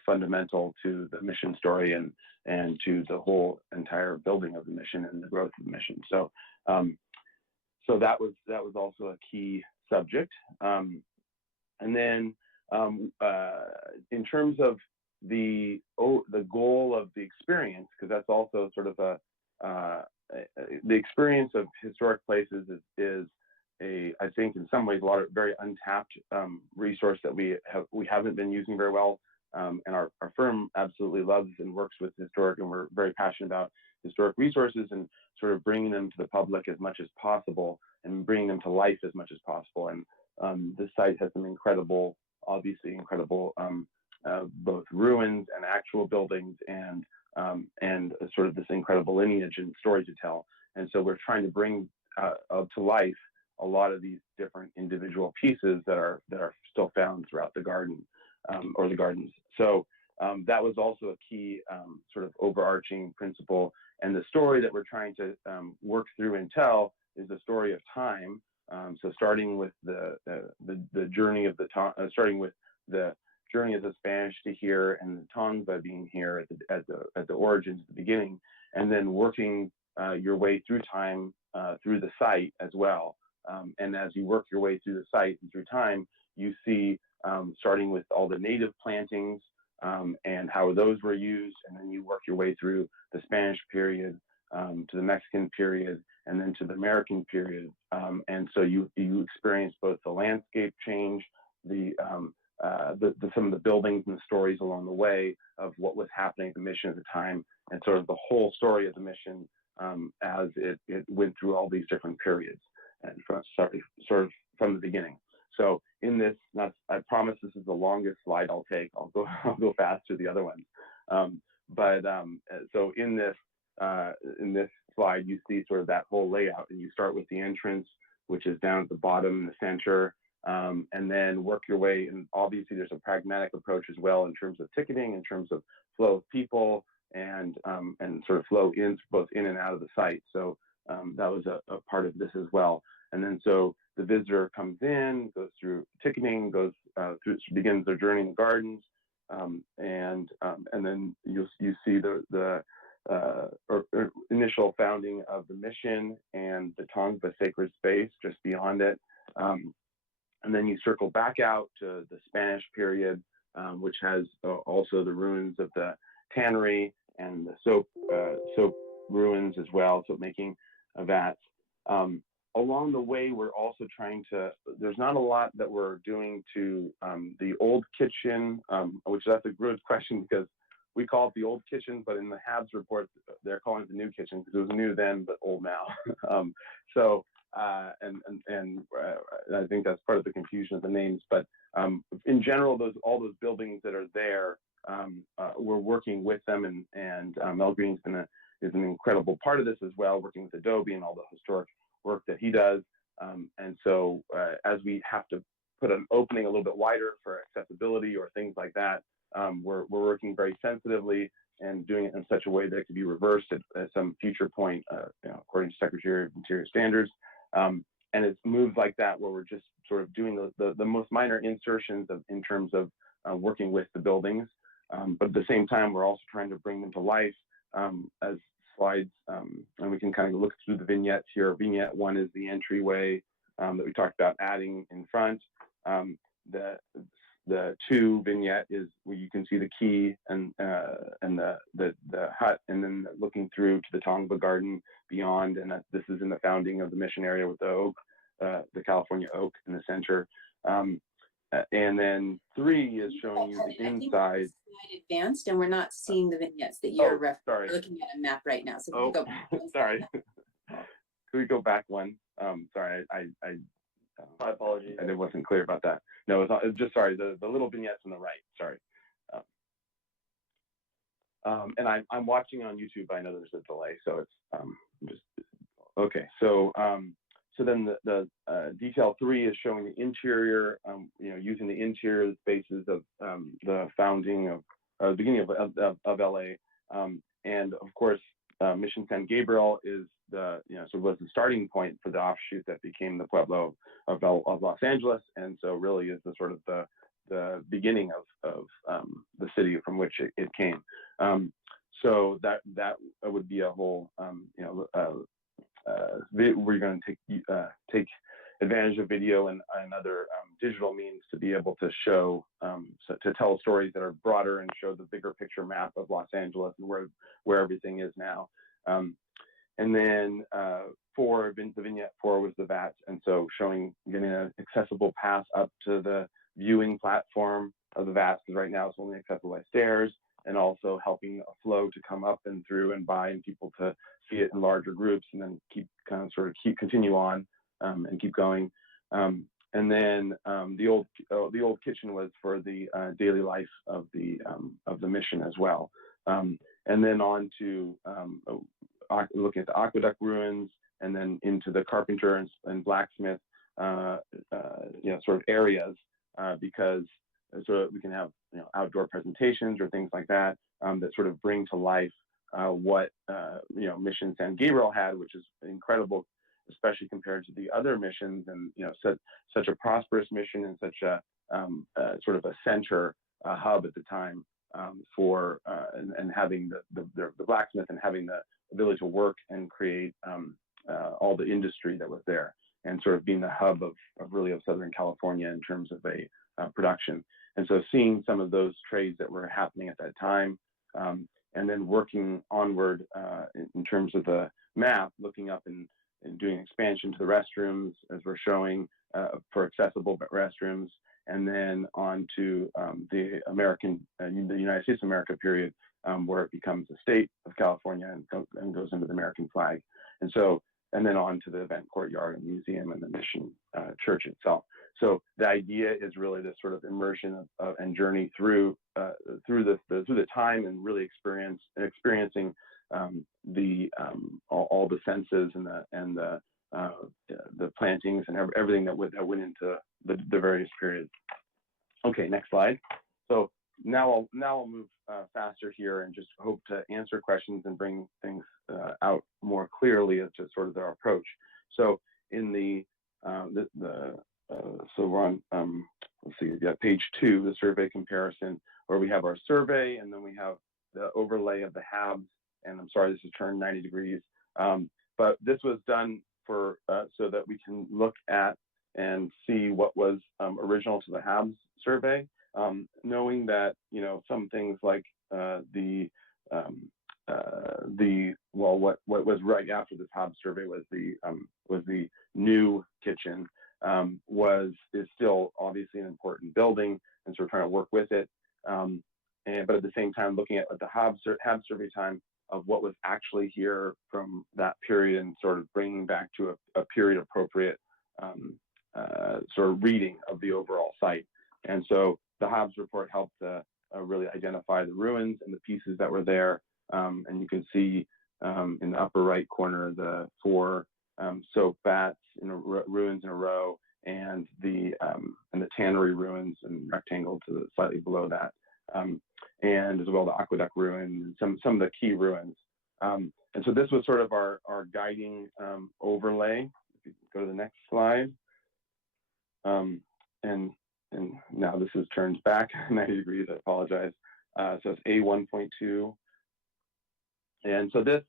fundamental to the mission story and to the whole entire building of the mission and the growth of the mission. So so that was also a key subject. And then in terms of the goal of the experience, because that's also sort of the experience of historic places is I think in some ways a very untapped resource that we haven't been using very well, and our firm absolutely loves and works with historic, and we're very passionate about historic resources and sort of bringing them to the public as much as possible and bringing them to life as much as possible. And this site has some obviously incredible both ruins and actual buildings and sort of this incredible lineage and story to tell. And so we're trying to bring to life a lot of these different individual pieces that are still found throughout the garden or the gardens. So that was also a key sort of overarching principle. And the story that we're trying to work through and tell is the story of time. So starting with the journey of starting with the journey of the Spanish to here and the Tongva being here at the origins, the beginning, and then working your way through time through the site as well. And as you work your way through the site and through time, you see starting with all the native plantings and how those were used, and then you work your way through the Spanish period to the Mexican period, and then to the American period. And so you experience both the landscape change, some of the buildings and the stories along the way of what was happening at the mission at the time, and sort of the whole story of the mission as it went through all these different periods and sort of from the beginning. So in this, I promise this is the longest slide I'll take. I'll go fast through the other ones. So in this slide, you see sort of that whole layout, and you start with the entrance, which is down at the bottom in the center, and then work your way. And obviously, there's a pragmatic approach as well in terms of ticketing, in terms of flow of people, and sort of flow in both in and out of the site. So that was a part of this as well. And then so the visitor comes in, goes through ticketing, goes begins their journey in the gardens, and then you see the initial founding of the mission and the Tongva sacred space just beyond it. And then you circle back out to the Spanish period, which has also the ruins of the tannery and the soap ruins as well, soap making vats. Along the way, we're also trying to, there's not a lot that we're doing to the old kitchen, which that's a good question because we call it the old kitchen, but in the HABS report, they're calling it the new kitchen because it was new then, but old now. I think that's part of the confusion of the names. But in general, all those buildings that are there, we're working with them, and Mel Green's is an incredible part of this as well, working with Adobe and all the historic work that he does. And so as we have to put an opening a little bit wider for accessibility or things like that, we're working very sensitively and doing it in such a way that it could be reversed at some future point, according to Secretary of Interior standards. And it's moves like that where we're just sort of doing the most minor insertions in terms of working with the buildings. But at the same time, we're also trying to bring them to life as slides, and we can kind of look through the vignettes here. Vignette 1 is the entryway that we talked about adding in front. The 2 vignette is where you can see the quay and the hut, and then looking through to the Tongva garden beyond. And this is in the founding of the mission area with the oak, the California oak in the center. And then 3 is showing you the inside. Slide advanced, and we're not seeing the vignettes that you're sorry. We're looking at a map right now. So if you go back sorry. Could we go back one? Sorry, My apologies. I wasn't clear about that. No, it's just sorry. The little vignettes on the right. Sorry. And I'm watching on YouTube. I know there's a delay, so it's just okay. So then the detail 3 is showing the interior. Using the interior spaces of the founding of the beginning of LA, and of course, Mission San Gabriel is was the starting point for the offshoot that became the Pueblo of Los Angeles, and so really is the sort of the beginning of the city from which it came. So that would be a whole we're going to take advantage of video and other digital means to be able to show to tell stories that are broader and show the bigger picture map of Los Angeles and where everything is now. And then the vignette 4 was the vats, and so getting an accessible path up to the viewing platform of the vats, because right now it's only accessible by stairs, and also helping a flow to come up and through and by, and people to see it in larger groups, and then continue on and keep going. And then the old kitchen was for the daily life of the mission as well. And then on to looking at the aqueduct ruins, and then into the carpenter and blacksmith, sort of areas, because so we can have outdoor presentations or things like that that sort of bring to life what Mission San Gabriel had, which is incredible, especially compared to the other missions, and such a prosperous mission and such a sort of a center, hub at the time for and having the blacksmith and having the ability to work and create all the industry that was there, and sort of being the hub of really of Southern California in terms of a production. And so seeing some of those trades that were happening at that time, and then working onward in terms of the map, looking up and doing expansion to the restrooms, as we're showing for accessible restrooms, and then on to the United States of America period, where it becomes the state of California and goes into the American flag. And so and then on to the event courtyard and museum and the mission church itself. So the idea is really this sort of immersion and journey through the time and really experiencing all the senses and the plantings and everything that went into the various periods. Okay, next slide. So now I'll move faster here and just hope to answer questions and bring things out more clearly as to sort of their approach. So in so we're on let's see, yeah, page 2, the survey comparison, where we have our survey and then we have the overlay of the HABs. And I'm sorry, this is turned 90 degrees, but this was done for so that we can look at and see what was original to the HABs survey, knowing that, you know, some things like what was right after this HABs survey was the new kitchen, is still obviously an important building, and so we're trying to work with it, but at the same time looking at the HABs survey time of what was actually here from that period and sort of bringing back to a period appropriate sort of reading of the overall site. And so the HABs report helped really identify the ruins and the pieces that were there. And you can see in the upper right corner the 4 soap vats ruins in a row, and the tannery ruins and rectangle to the slightly below that, and as well the aqueduct ruin and some of the key ruins. And so this was sort of our guiding overlay. If you go to the next slide, and now this is turned back 90 degrees. I apologize. So it's A1.2, and so this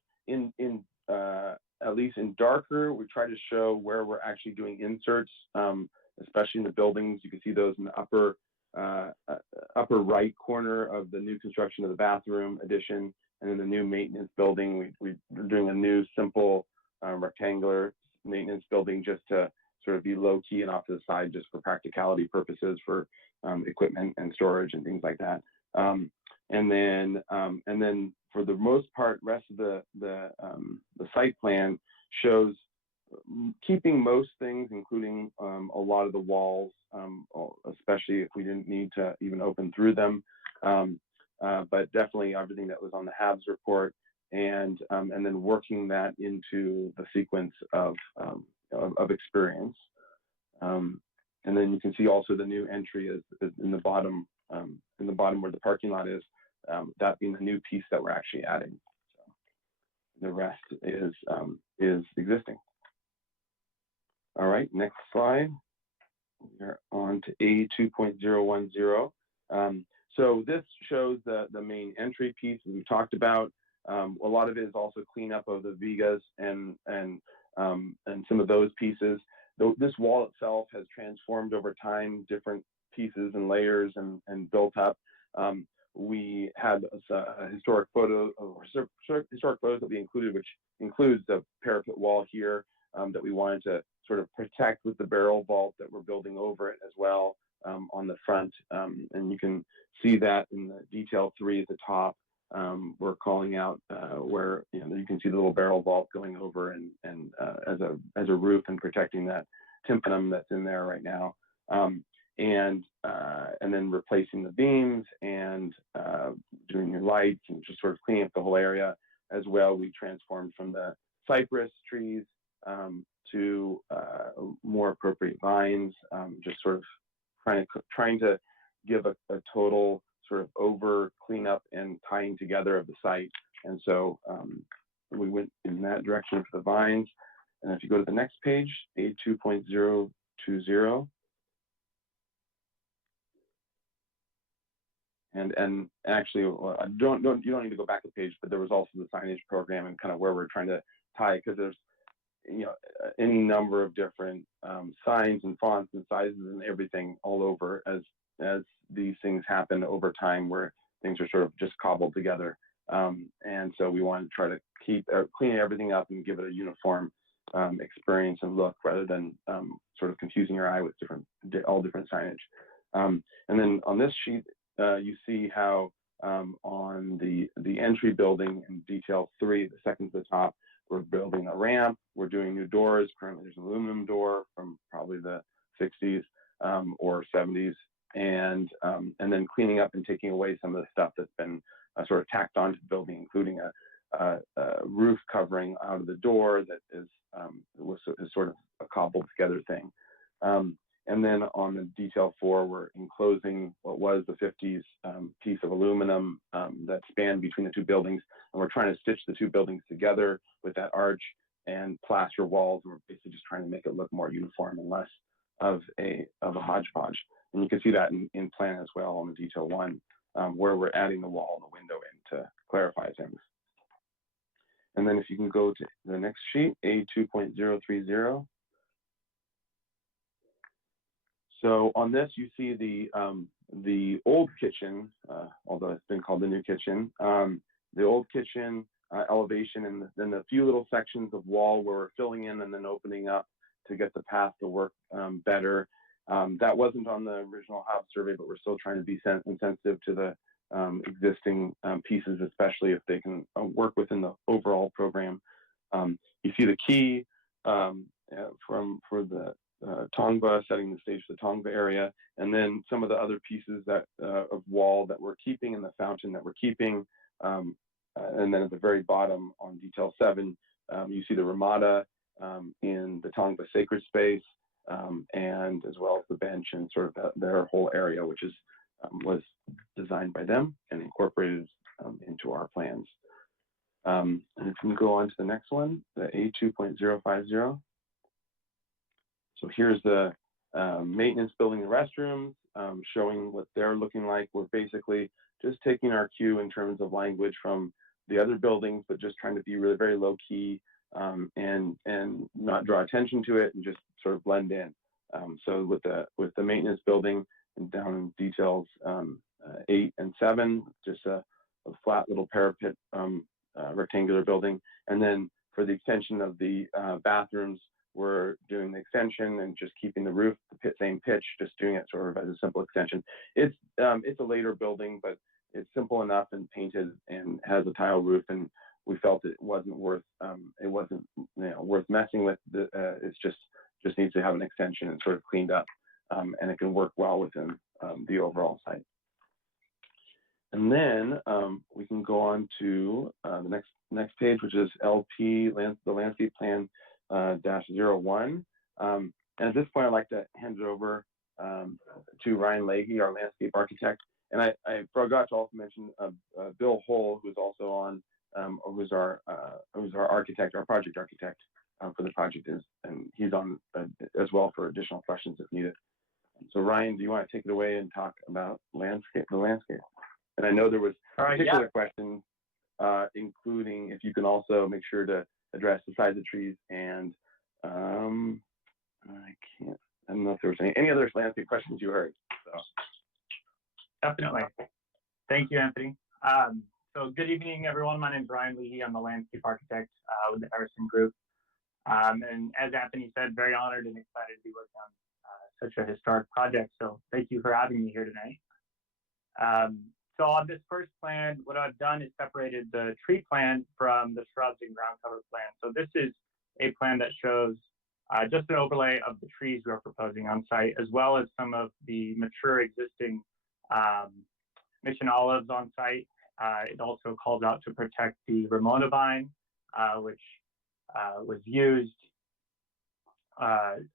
at least in darker, we try to show where we're actually doing inserts, especially in the buildings. You can see those in the upper right corner of the new construction of the bathroom addition, and then the new maintenance building. We're doing a new simple rectangular maintenance building just to sort of be low key and off to the side, just for practicality purposes for equipment and storage and things like that. And then for the most part, rest of the site plan shows keeping most things, including a lot of the walls, especially if we didn't need to even open through them, but definitely everything that was on the HABs report, and then working that into the sequence of experience. And then you can see also the new entry is in the bottom where the parking lot is, that being the new piece that we're actually adding. So the rest is existing. All right, next slide. We're on to A2.010. So this shows the main entry piece that we talked about. A lot of it is also cleanup of the vigas and some of those pieces. This wall itself has transformed over time, different pieces and layers and built up. We had a historic photos that we included, which includes the parapet wall here that we wanted to sort of protect with the barrel vault that we're building over it as well on the front. And you can see that in the detail 3 at the top. We're calling out where you can see the little barrel vault going over and as a roof and protecting that tympanum that's in there right now, and then replacing the beams and doing your lights and just sort of cleaning up the whole area as well. We transformed from the cypress trees to more appropriate vines, just sort of trying to give a total sort of over cleanup and tying together of the site. And so we went in that direction for the vines. And if you go to the next page, A2.020, and actually, you don't need to go back a page, but there was also the signage program and kind of where we're trying to tie, because there's any number of different signs and fonts and sizes and everything all over as these things happen over time, where things are sort of just cobbled together. And so we want to try to keep cleaning everything up and give it a uniform experience and look, rather than sort of confusing your eye with all different signage. And then on this sheet, you see how on the entry building in detail 3, the second to the top, we're building a ramp, we're doing new doors. Currently there's an aluminum door from probably the 60s or 70s, and then cleaning up and taking away some of the stuff that's been sort of tacked onto the building, including a roof covering out of the door that is sort of a cobbled together thing. And then on the detail 4, we're enclosing what was the 50s piece of aluminum that spanned between the two buildings. And we're trying to stitch the two buildings together with that arch and plaster walls. And we're basically just trying to make it look more uniform and less of a hodgepodge. And you can see that in plan as well on the detail 1, where we're adding the wall and the window in to clarify things. And then if you can go to the next sheet, A2.030. So on this, you see the old kitchen, although it's been called the new kitchen, the old kitchen elevation, and then the few little sections of wall where we're filling in and then opening up to get the path to work better. That wasn't on the original house survey, but we're still trying to be sensitive to the existing pieces, especially if they can work within the overall program. You see the key for the Tongva, setting the stage for the Tongva area, and then some of the other pieces that of wall that we're keeping and the fountain that we're keeping. And then at the very bottom on detail 7, you see the Ramada in the Tongva sacred space, and as well as the bench and sort of their whole area, which is was designed by them and incorporated into our plans. And if we can go on to the next one, the A2.050. So here's the maintenance building and restrooms, showing what they're looking like. We're basically just taking our cue in terms of language from the other buildings, but just trying to be really very low key and not draw attention to it and just sort of blend in. So with the maintenance building and down in details 8 and 7, just a flat little parapet rectangular building. And then for the extension of the bathrooms, we're doing the extension and just keeping the roof the same pitch, just doing it sort of as a simple extension. It's a later building, but it's simple enough and painted and has a tile roof, and we felt it wasn't worth worth messing with. It's just needs to have an extension and sort of cleaned up, and it can work well within the overall site. And then we can go on to the next page, which is LP, the landscape plan -01. And at this point, I'd like to hand it over to Ryan Leahy, our landscape architect. And I forgot to also mention Bill Hull, who's also on, who's our architect, our project architect for the project, and he's on as well for additional questions if needed. So Ryan, do you want to take it away and talk about the landscape? And I know there was particular questions, including if you can also make sure to address the size of trees and I don't know if there was any other landscape questions you heard. So. Definitely. Thank you, Anthony. So good evening, everyone. My name is Ryan Leahy. I'm the landscape architect with the Harrison Group. And as Anthony said, very honored and excited to be working on such a historic project. So thank you for having me here today. So on this first plan, what I've done is separated the tree plan from the shrubs and ground cover plan. So this is a plan that shows just an overlay of the trees we are proposing on site, as well as some of the mature existing mission olives on site. It also calls out to protect the Ramona vine, which was used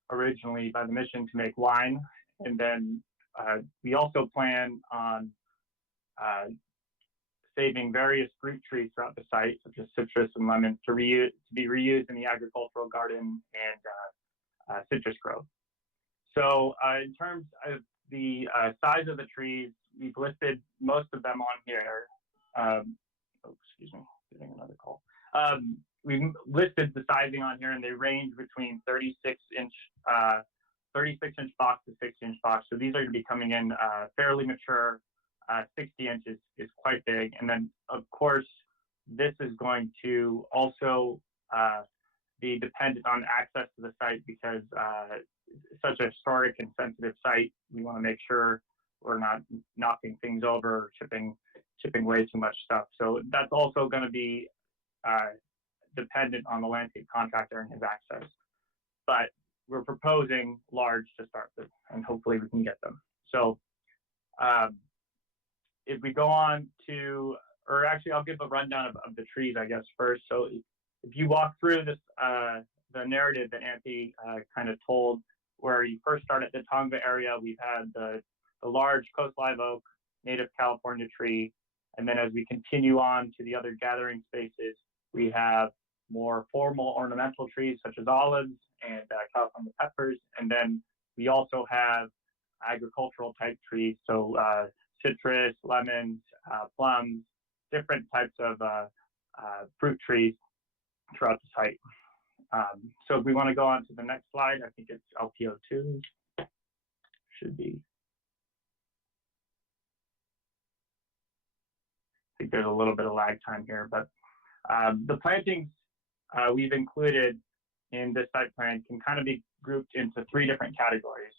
originally by the mission to make wine. And then we also plan on saving various fruit trees throughout the site, such as citrus and lemon, to be reused in the agricultural garden and citrus growth. So in terms of the size of the trees, we've listed most of them on here. Excuse me, getting another call. We've listed the sizing on here, and they range between 36-inch box to 6-inch box. So these are going to be coming in fairly mature. 60 inches is quite big. And then, of course, this is going to also be dependent on access to the site because it's such a historic and sensitive site. We want to make sure we're not knocking things over or chipping way too much stuff. So that's also going to be dependent on the landscape contractor and his access. But we're proposing large to start with, and hopefully we can get them. So if we go on to, or actually I'll give a rundown of the trees, I guess, first. So if you walk through this, the narrative that Anthony kind of told, where you first start at the Tongva area, we've had the large coast live oak, native California tree. And then as we continue on to the other gathering spaces, we have more formal ornamental trees such as olives and California peppers. And then we also have agricultural type trees, so citrus, lemons, plums, different types of fruit trees throughout the site. So if we want to go on to the next slide, I think it's LPO2, should be. I think there's a little bit of lag time here, but the plantings we've included in this site plan can kind of be grouped into 3 different categories.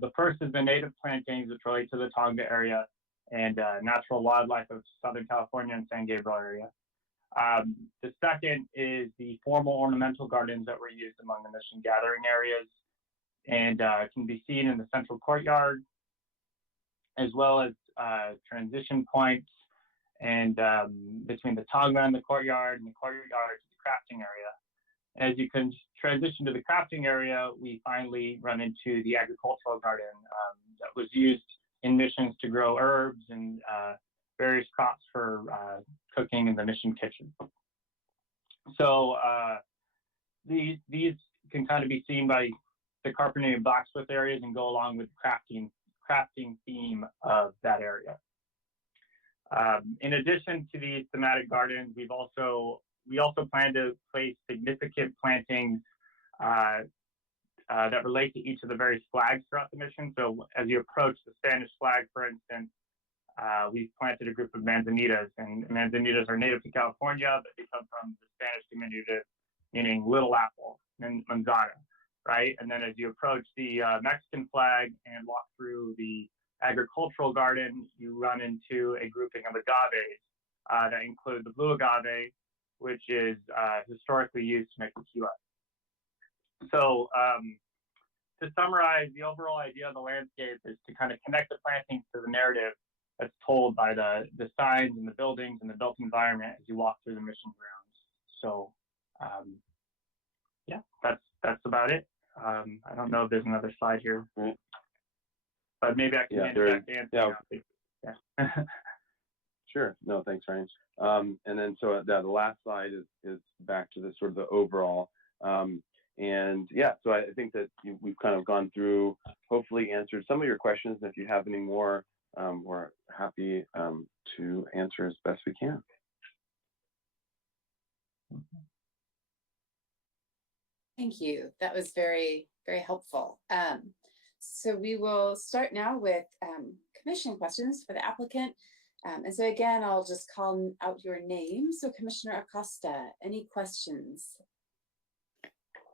The first is the native plantings, which relate to the Tongva area and natural wildlife of Southern California and San Gabriel area. The second is the formal ornamental gardens that were used among the mission gathering areas and can be seen in the central courtyard, as well as transition points and between the Tongva and the courtyard to the crafting area. As you can transition to the crafting area, we finally run into the agricultural garden that was used in missions to grow herbs and various crops for cooking in the mission kitchen. So these can kind of be seen by the carpentry and blacksmith areas and go along with the crafting theme of that area. In addition to these thematic gardens, we also plan to place significant plantings that relate to each of the various flags throughout the mission. So as you approach the Spanish flag, for instance, we've planted a group of manzanitas, and manzanitas are native to California, but they come from the Spanish diminutive, meaning little apple, and manzana, right? And then as you approach the Mexican flag and walk through the agricultural garden, you run into a grouping of agaves that include the blue agave, which is historically used to make tequila. So to summarize, the overall idea of the landscape is to kind of connect the plantings to the narrative that's told by the signs and the buildings and the built environment as you walk through the mission grounds. So yeah, that's about it. I don't know if there's another slide here, but maybe I can hand it back to Anthony. Yeah. Sure. No, thanks, Ryan. And then so the last slide is back to the sort of the overall. And yeah, so I think that we've kind of gone through, hopefully answered some of your questions. And if you have any more, we're happy to answer as best we can. Thank you. That was very, very helpful. So we will start now with commission questions for the applicant. And so again, I'll just call out your name. So Commissioner Acosta, any questions?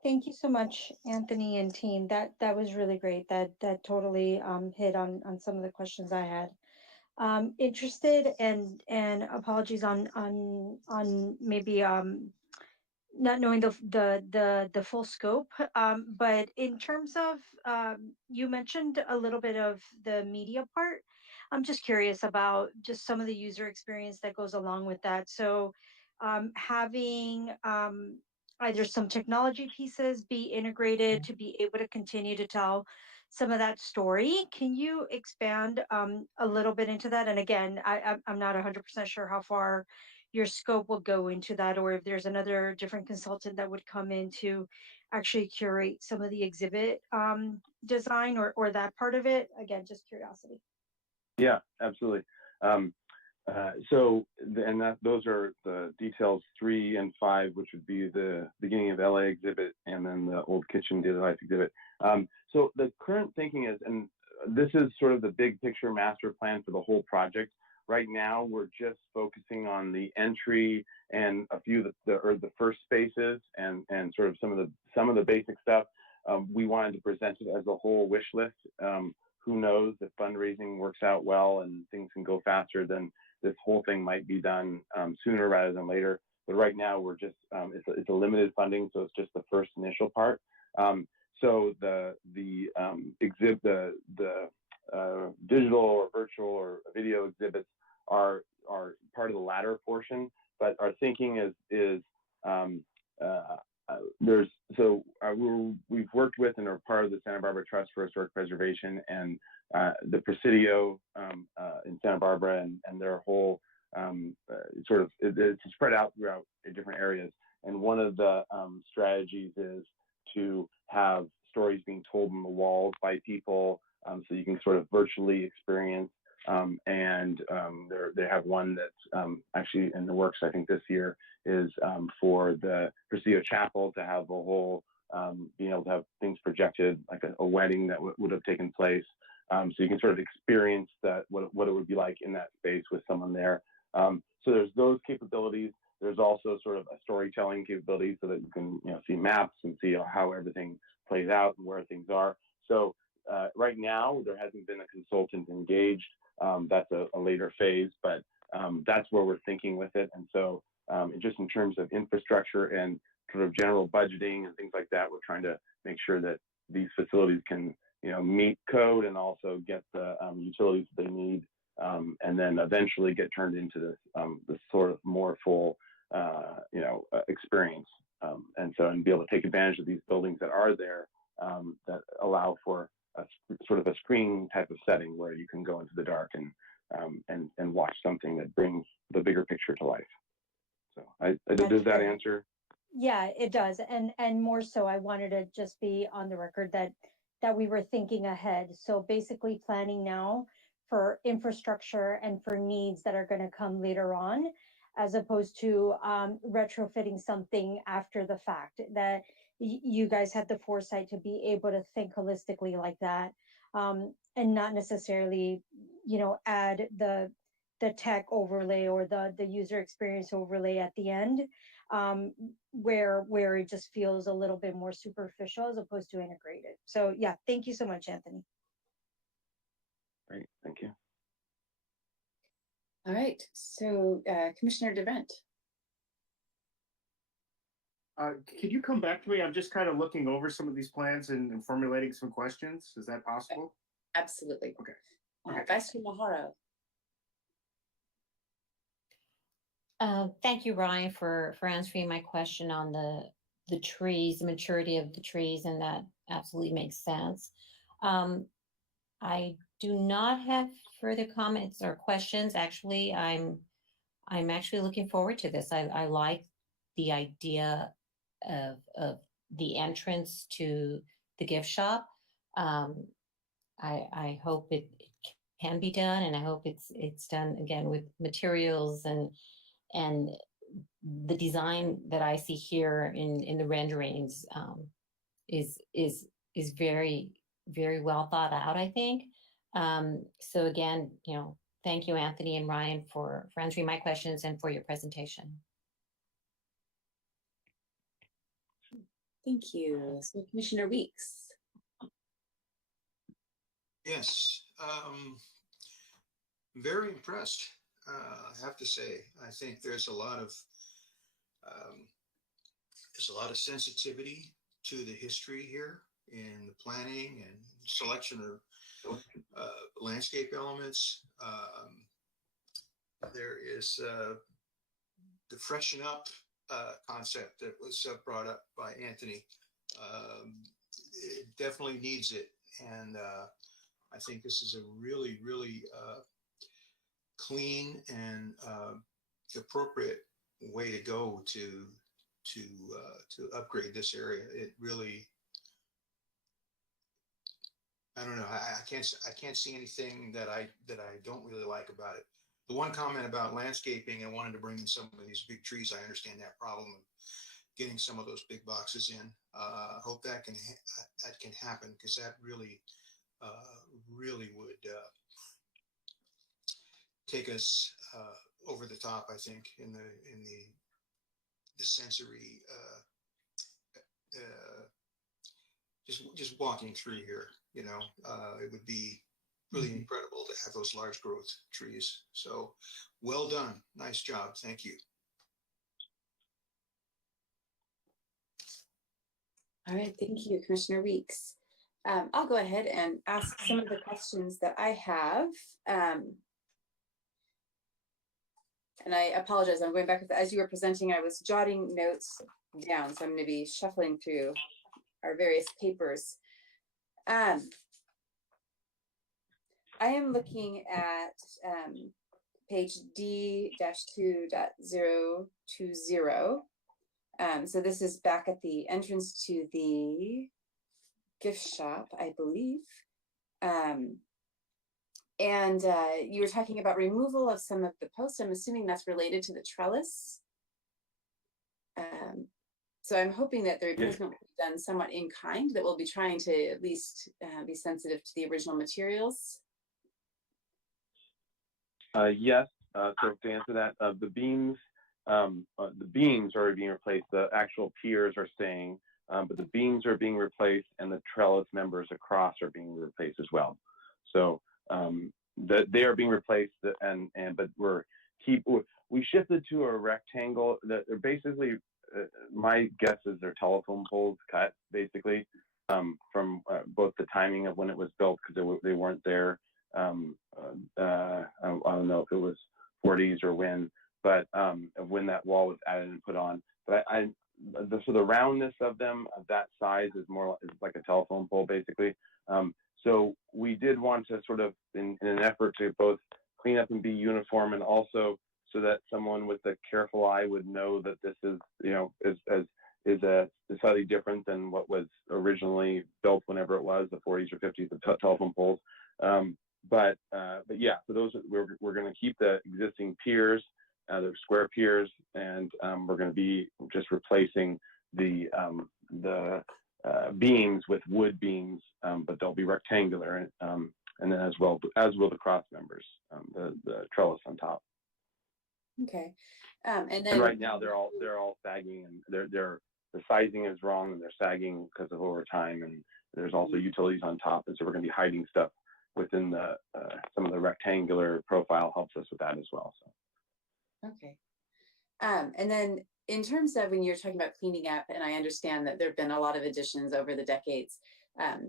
Thank you so much, Anthony and team. That was really great. That totally hit on some of the questions I had. Interested and apologies on maybe not knowing the full scope. But in terms of you mentioned a little bit of the media part. I'm just curious about just some of the user experience that goes along with that. So having either some technology pieces be integrated to be able to continue to tell some of that story. Can you expand a little bit into that? And again, I'm not 100% sure how far your scope will go into that, or if there's another different consultant that would come in to actually curate some of the exhibit design or that part of it. Again, just curiosity. Yeah, absolutely. Those are the details 3 and 5, which would be the beginning of LA exhibit and then the old kitchen daily life exhibit. So the current thinking is, and this is sort of the big picture master plan for the whole project. Right now, we're just focusing on the entry and a few of the first spaces and sort of some of the basic stuff. We wanted to present it as a whole wish list. Who knows, if fundraising works out well and things can go faster, then this whole thing might be done sooner rather than later. but right now we're just, it's a limited funding, so it's just the first initial part. So the digital or virtual or video exhibits are part of the latter portion, but our thinking is we've worked with and are part of the Santa Barbara Trust for Historic Preservation and the Presidio in Santa Barbara and their whole it's spread out throughout different areas. And one of the strategies is to have stories being told on the walls by people, so you can sort of virtually experience. They have one that's actually in the works, I think this year, is for the Presidio Chapel to have the whole, being able to have things projected, like a wedding that would have taken place. So you can sort of experience that, what it would be like in that space with someone there. So there's those capabilities. There's also sort of a storytelling capability so that you can, see maps and see how everything plays out and where things are. So right now, there hasn't been a consultant engaged. That's a later phase, but that's where we're thinking with it. And so just in terms of infrastructure and sort of general budgeting and things like that, we're trying to make sure that these facilities can, meet code and also get the utilities they need, and then eventually get turned into this sort of more full, experience. And be able to take advantage of these buildings that are there that allow for a sort of a screening type of setting where you can go into the dark and watch something that brings the bigger picture to life. So does that answer? Yeah, it does. And more so, I wanted to just be on the record that we were thinking ahead. So basically planning now for infrastructure and for needs that are going to come later on, as opposed to retrofitting something after the fact, that you guys had the foresight to be able to think holistically like that, and not necessarily, add the tech overlay or the user experience overlay at the end, where it just feels a little bit more superficial as opposed to integrated. So yeah, thank you so much, Anthony. Great, thank you. All right, so Commissioner DeVent. Could you come back to me? I'm just kind of looking over some of these plans and formulating some questions. Is that possible? Absolutely. Okay. Vice Chair Maharo. Thank you, Ryan, for answering my question on the trees, the maturity of the trees, and that absolutely makes sense. I do not have further comments or questions. Actually, I'm actually looking forward to this. I like the idea of the entrance to the gift shop. I hope it can be done, and I hope it's done again with materials and the design that I see here in the renderings is very, very well thought out, I think. So again, thank you, Anthony and Ryan, for answering my questions and for your presentation. Thank you. So Commissioner Weeks. Yes, very impressed. I have to say, I think there's a lot of sensitivity to the history here in the planning and selection of landscape elements. There is the freshen up concept that was brought up by Anthony. It definitely needs it, and I think this is a really, really clean and appropriate way to go to upgrade this area. It really, I don't know. I can't see anything that I don't really like about it. The one comment about landscaping, I wanted to bring in some of these big trees. I understand that problem of getting some of those big boxes in. Hope that can happen, because that really would take us over the top, I think, in the sensory just walking through here. It would be really incredible to have those large growth trees. So well done, nice job, thank you. All right, thank you, Commissioner Weeks. I'll go ahead and ask some of the questions that I have. And I apologize, I'm going back, as you were presenting, I was jotting notes down, so I'm going to be shuffling through our various papers. I am looking at page D-2.020. So this is back at the entrance to the gift shop, I believe. You were talking about removal of some of the posts. I'm assuming that's related to the trellis. So I'm hoping that the replacement will be done somewhat in kind, that we'll be trying to at least be sensitive to the original materials. Yes. So to answer that, the beams are being replaced. The actual piers are staying, but the beams are being replaced, and the trellis members across are being replaced as well. So they are being replaced, but we shifted to a rectangle that are basically. My guess is they're telephone poles cut basically from both the timing of when it was built, because they weren't there. I don't know if it was 40s or when, but of when that wall was added and put on. But so the roundness of them of that size is like a telephone pole basically. So we did want to sort of, in an effort to both clean up and be uniform, and also so that someone with a careful eye would know that this is, is slightly different than what was originally built whenever it was, the 40s or 50s, the telephone poles. But yeah, so those we're going to keep the existing piers, the square piers, and we're going to be just replacing the beams with wood beams, but they'll be rectangular, and then as will the cross members, the trellis on top. Okay, and then right now they're all sagging, and the sizing is wrong, and they're sagging because of overtime, and there's also utilities on top, and so we're going to be hiding stuff within the some of the rectangular profile helps us with that as well. So. Okay, and then in terms of when you're talking about cleaning up, and I understand that there've been a lot of additions over the decades.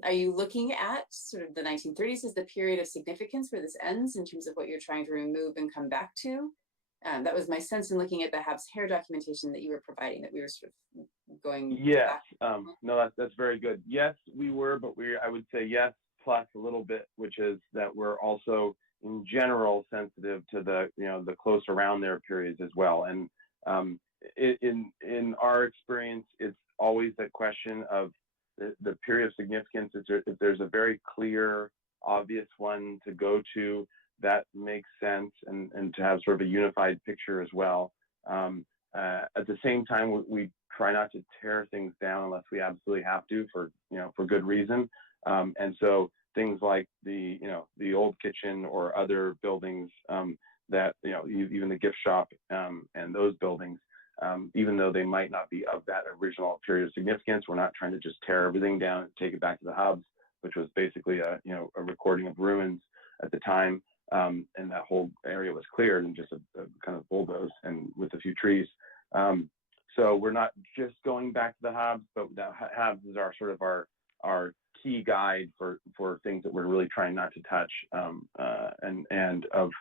Are you looking at sort of the 1930s as the period of significance where this ends in terms of what you're trying to remove and come back to? That was my sense in looking at the Habs hair documentation that you were providing, that we were sort of going. Yes, no, that's very good. Yes, we were, but I would say yes, plus a little bit, which is that we're also in general sensitive to the close around there periods as well. And in our experience, it's always the question of the period of significance. If there's a very clear, obvious one to go to, that makes sense, and to have sort of a unified picture as well. At the same time, we try not to tear things down unless we absolutely have to for good reason. And so things like the old kitchen or other buildings that even the gift shop and those buildings, even though they might not be of that original period of significance, we're not trying to just tear everything down and take it back to the hubs, which was basically a recording of ruins at the time. And that whole area was cleared and just a kind of bulldozed and with a few trees. So we're not just going back to the hubs, but the hubs is our sort of our key guide for things that we're really trying not to touch, and of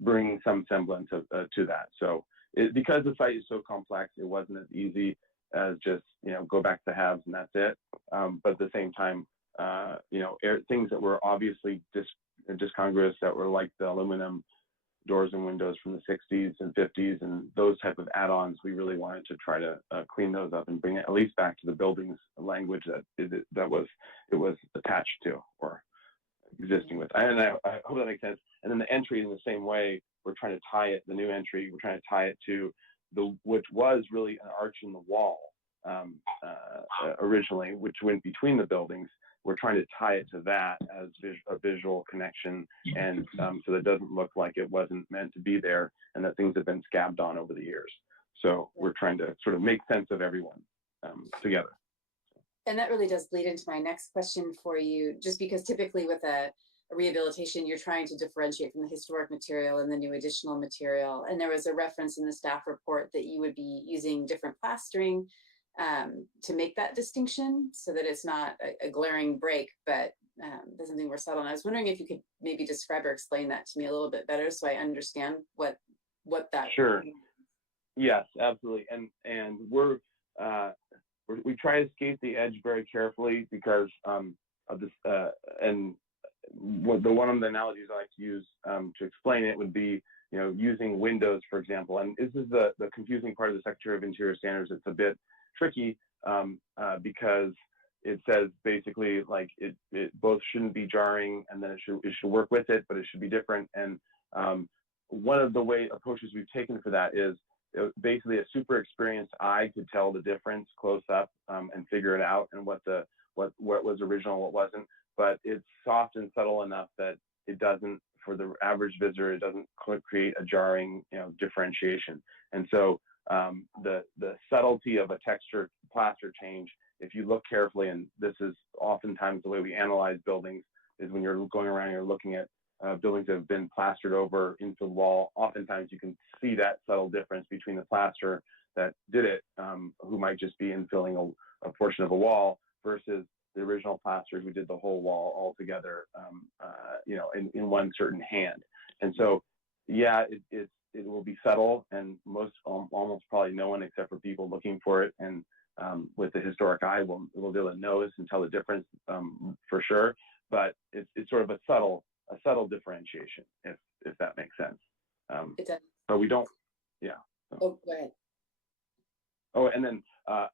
bringing some semblance of to that. So because the site is so complex, it wasn't as easy as just go back to the hubs and that's it. But at the same time, things that were obviously discongruous, that were like the aluminum doors and windows from the 60s and 50s and those type of add-ons, we really wanted to try to clean those up and bring it at least back to the building's language that it was attached to or existing with. And I hope that makes sense. And then the entry in the same way, we're trying to tie it, the new entry, we're trying to tie it to which was really an arch in the wall originally, which went between the buildings. We're trying to tie it to that as a visual connection, and so that it doesn't look like it wasn't meant to be there and that things have been scabbed on over the years. So we're trying to sort of make sense of everyone together. And that really does bleed into my next question for you, just because typically with a rehabilitation, you're trying to differentiate from the historic material and the new additional material. And there was a reference in the staff report that you would be using different plastering to make that distinction so that it's not a glaring break, but there's something we're settled on. I was wondering if you could maybe describe or explain that to me a little bit better so I understand what that. Sure. Yes, absolutely. And we try to skate the edge very carefully because of this. And the one of the analogies I like to use to explain it would be, using windows, for example. And this is the confusing part of the Secretary of Interior standards. It's a bit tricky because it says basically like it both shouldn't be jarring, and then it should work with it, but it should be different. And one of the approaches we've taken for that is basically a super experienced eye could tell the difference close up and figure it out, and what was original, what wasn't. But it's soft and subtle enough that it doesn't, for the average visitor, it doesn't create a jarring, differentiation. And so the subtlety of a texture plaster change, if you look carefully, and this is oftentimes the way we analyze buildings, is when you're going around and you're looking at buildings that have been plastered over into the wall, oftentimes you can see that subtle difference between the plaster that did it, who might just be infilling a portion of a wall, versus the original plasters who did the whole wall all together, in one certain hand. And so, yeah, it will be subtle, and almost probably no one except for people looking for it, and with the historic eye will be able to notice and tell the difference for sure. But it's sort of a subtle differentiation, if that makes sense. It does. But we don't, yeah. Oh, go ahead. Oh, and then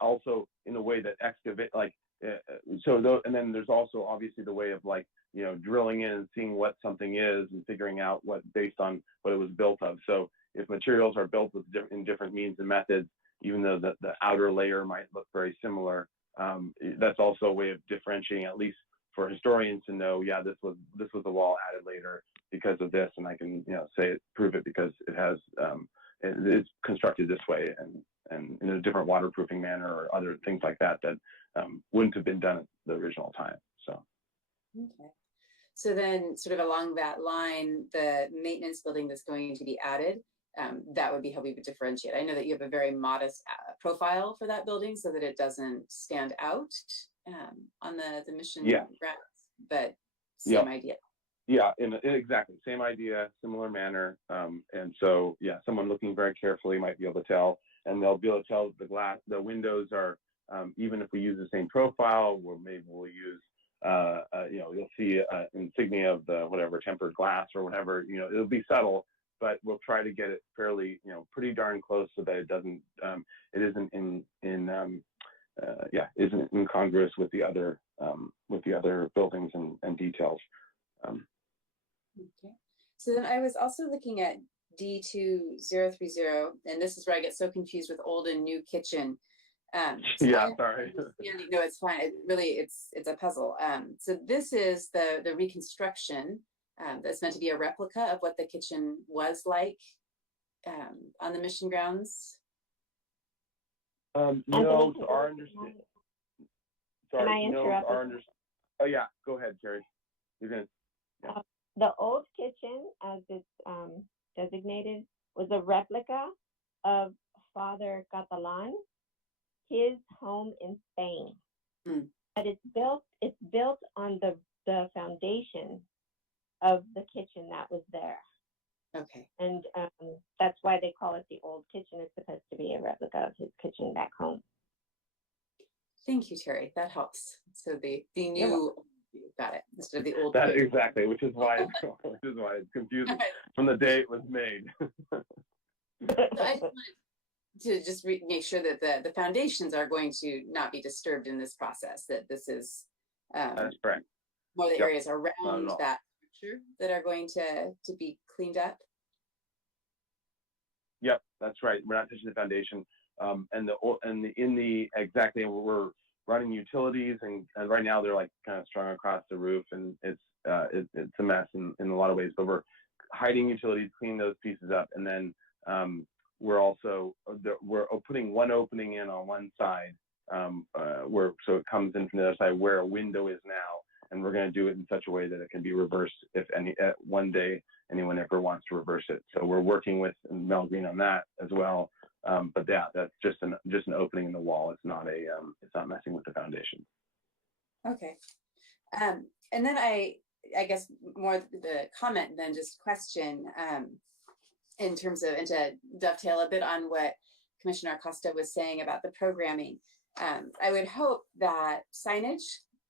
also in the way that excavate, and then there's also obviously the way of drilling in and seeing what something is and figuring out what based on what it was built of. So if materials are built in different means and methods, even though the outer layer might look very similar, that's also a way of differentiating, at least for historians to know, yeah, this was a wall added later because of this, and I can prove it because it has it's constructed this way and in a different waterproofing manner or other things like that wouldn't have been done at the original time. So. Okay. So then sort of along that line, the maintenance building that's going to be added, that would be how we would differentiate. I know that you have a very modest profile for that building so that it doesn't stand out on the mission grounds, but same idea. Yeah, exactly. Same idea, similar manner. And so, yeah, someone looking very carefully might be able to tell, and they'll be able to tell the windows are, even if we use the same profile, maybe we'll use, you'll see an insignia of the whatever tempered glass or whatever, it'll be subtle, but we'll try to get it fairly, pretty darn close so that it doesn't, it isn't isn't incongruous with the other buildings and details. Okay. So then I was also looking at D2030, and this is where I get so confused with old and new kitchen. Sorry. No, it's fine. It's a puzzle. So this is the reconstruction that's meant to be a replica of what the kitchen was like on the mission grounds. No, to our understanding. Can I interrupt? Oh yeah, go ahead, Carrie. You're gonna. Yeah. The old kitchen, as it's designated, was a replica of Father Catalan, his home in Spain. But it's built on the foundation of the kitchen that was there. Okay. And that's why they call it the old kitchen. It's supposed to be a replica of his kitchen back home. Thank you, Terry. That helps. So the new, got it, instead of the old. That exactly, which is why it's confusing from the day it was made. So I just wanted to make sure that the foundations are going to not be disturbed in this process. That this is that's correct. More the areas around that structure that are going to be cleaned up. Yep, that's right. We're not touching the foundation. We're running utilities, and right now they're kind of strung across the roof, and it's a mess in a lot of ways. But we're hiding utilities, cleaning those pieces up, and then we're putting one opening in on one side, so it comes in from the other side where a window is now, and we're going to do it in such a way that it can be reversed if one day anyone ever wants to reverse it. So we're working with Mel Green on that as well. But yeah, that's just an opening in the wall. It's not messing with the foundation. Okay. And then I guess more the comment than just question, in terms of, and to dovetail a bit on what Commissioner Acosta was saying about the programming. I would hope that signage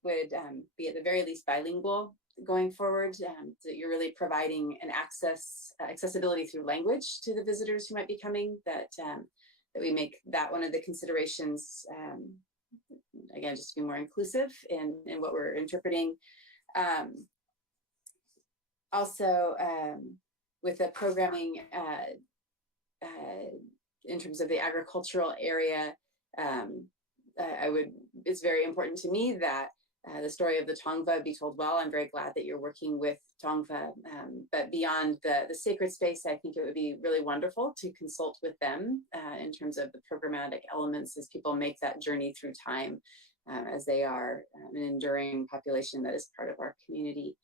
would be at the very least bilingual going forward, that you're really providing an accessibility through language to the visitors who might be coming, that we make that one of the considerations, again, just to be more inclusive in what we're interpreting. Also, with the programming in terms of the agricultural area, it's very important to me that the story of the Tongva be told well. I'm very glad that you're working with Tongva, but beyond the sacred space, I think it would be really wonderful to consult with them in terms of the programmatic elements as people make that journey through time, as they are an enduring population that is part of our community.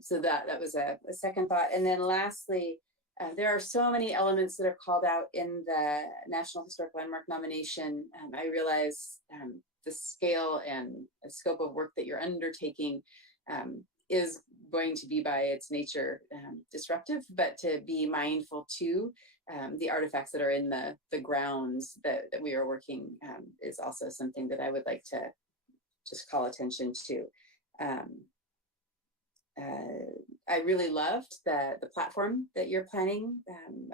So that was a second thought. And then lastly, there are so many elements that are called out in the National Historic Landmark nomination. I realize the scale and scope of work that you're undertaking is going to be by its nature disruptive, but to be mindful too, the artifacts that are in the grounds that we are working is also something that I would like to just call attention to. I really loved the platform that you're planning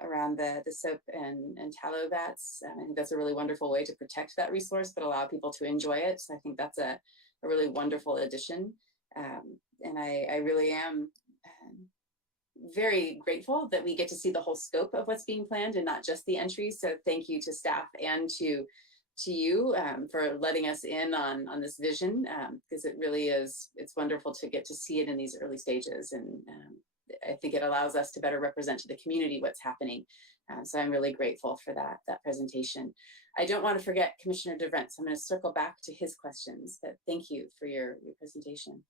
around the soap and tallow vats. I think that's a really wonderful way to protect that resource, but allow people to enjoy it. So I think that's a really wonderful addition. And I really am very grateful that we get to see the whole scope of what's being planned and not just the entries. So thank you to staff and to you for letting us in on this vision, because it really is, it's wonderful to get to see it in these early stages. And I think it allows us to better represent to the community what's happening. So I'm really grateful for that presentation. I don't want to forget Commissioner DeVrent, so I'm going to circle back to his questions, but thank you for your presentation.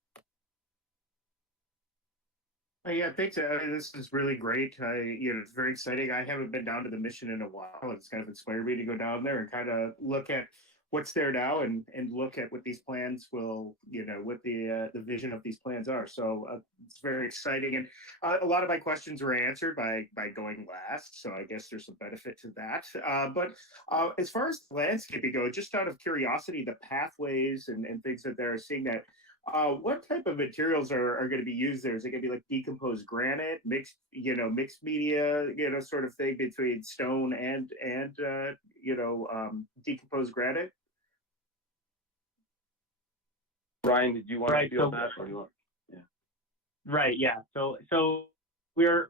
Yeah, thanks. I mean, this is really great. It's very exciting. I haven't been down to the mission in a while. It's kind of inspired me to go down there and kind of look at what's there now and look at what these plans will, what the vision of these plans are. So it's very exciting. And a lot of my questions were answered by going last. So I guess there's some benefit to that. But as far as landscaping go, just out of curiosity, the pathways and things that they're seeing that, what type of materials are going to be used there? Is it going to be like decomposed granite, mixed media, sort of thing between stone and decomposed granite? Brian, did you want to field so, that, or you want? Yeah. Right. Yeah. So we're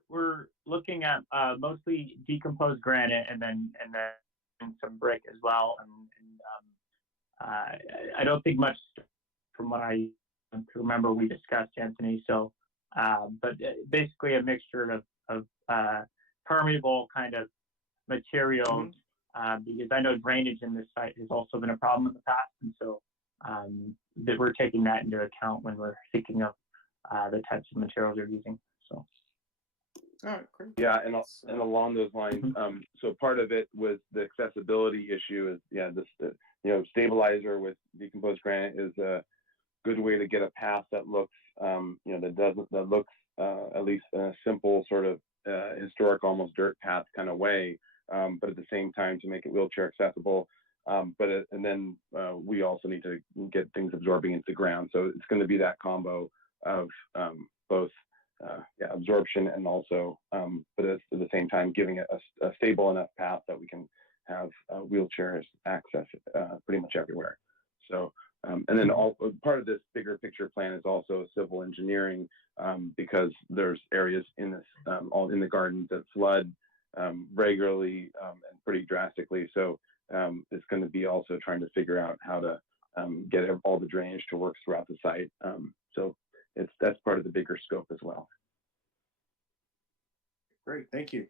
looking at mostly decomposed granite and then some brick as well. And I don't think much from what I remember we discussed, Anthony. So, but basically a mixture of permeable kind of materials, because I know drainage in this site has also been a problem in the past, and so that we're taking that into account when we're thinking of the types of materials you're using. So. All right, great. Yeah, and along those lines, so part of it was the accessibility issue. Is this stabilizer with decomposed granite is a good way to get a path that looks that looks at least in a simple sort of historic, almost dirt path kind of way, but at the same time to make it wheelchair accessible. And then we also need to get things absorbing into the ground. So it's going to be that combo of both absorption and also, but at the same time giving it a stable enough path that we can have wheelchairs access pretty much everywhere. So, and then part of this bigger picture plan is also civil engineering, because there's areas in this all in the gardens that flood regularly and pretty drastically. So it's going to be also trying to figure out how to get all the drainage to work throughout the site. So that's part of the bigger scope as well. Great, thank you.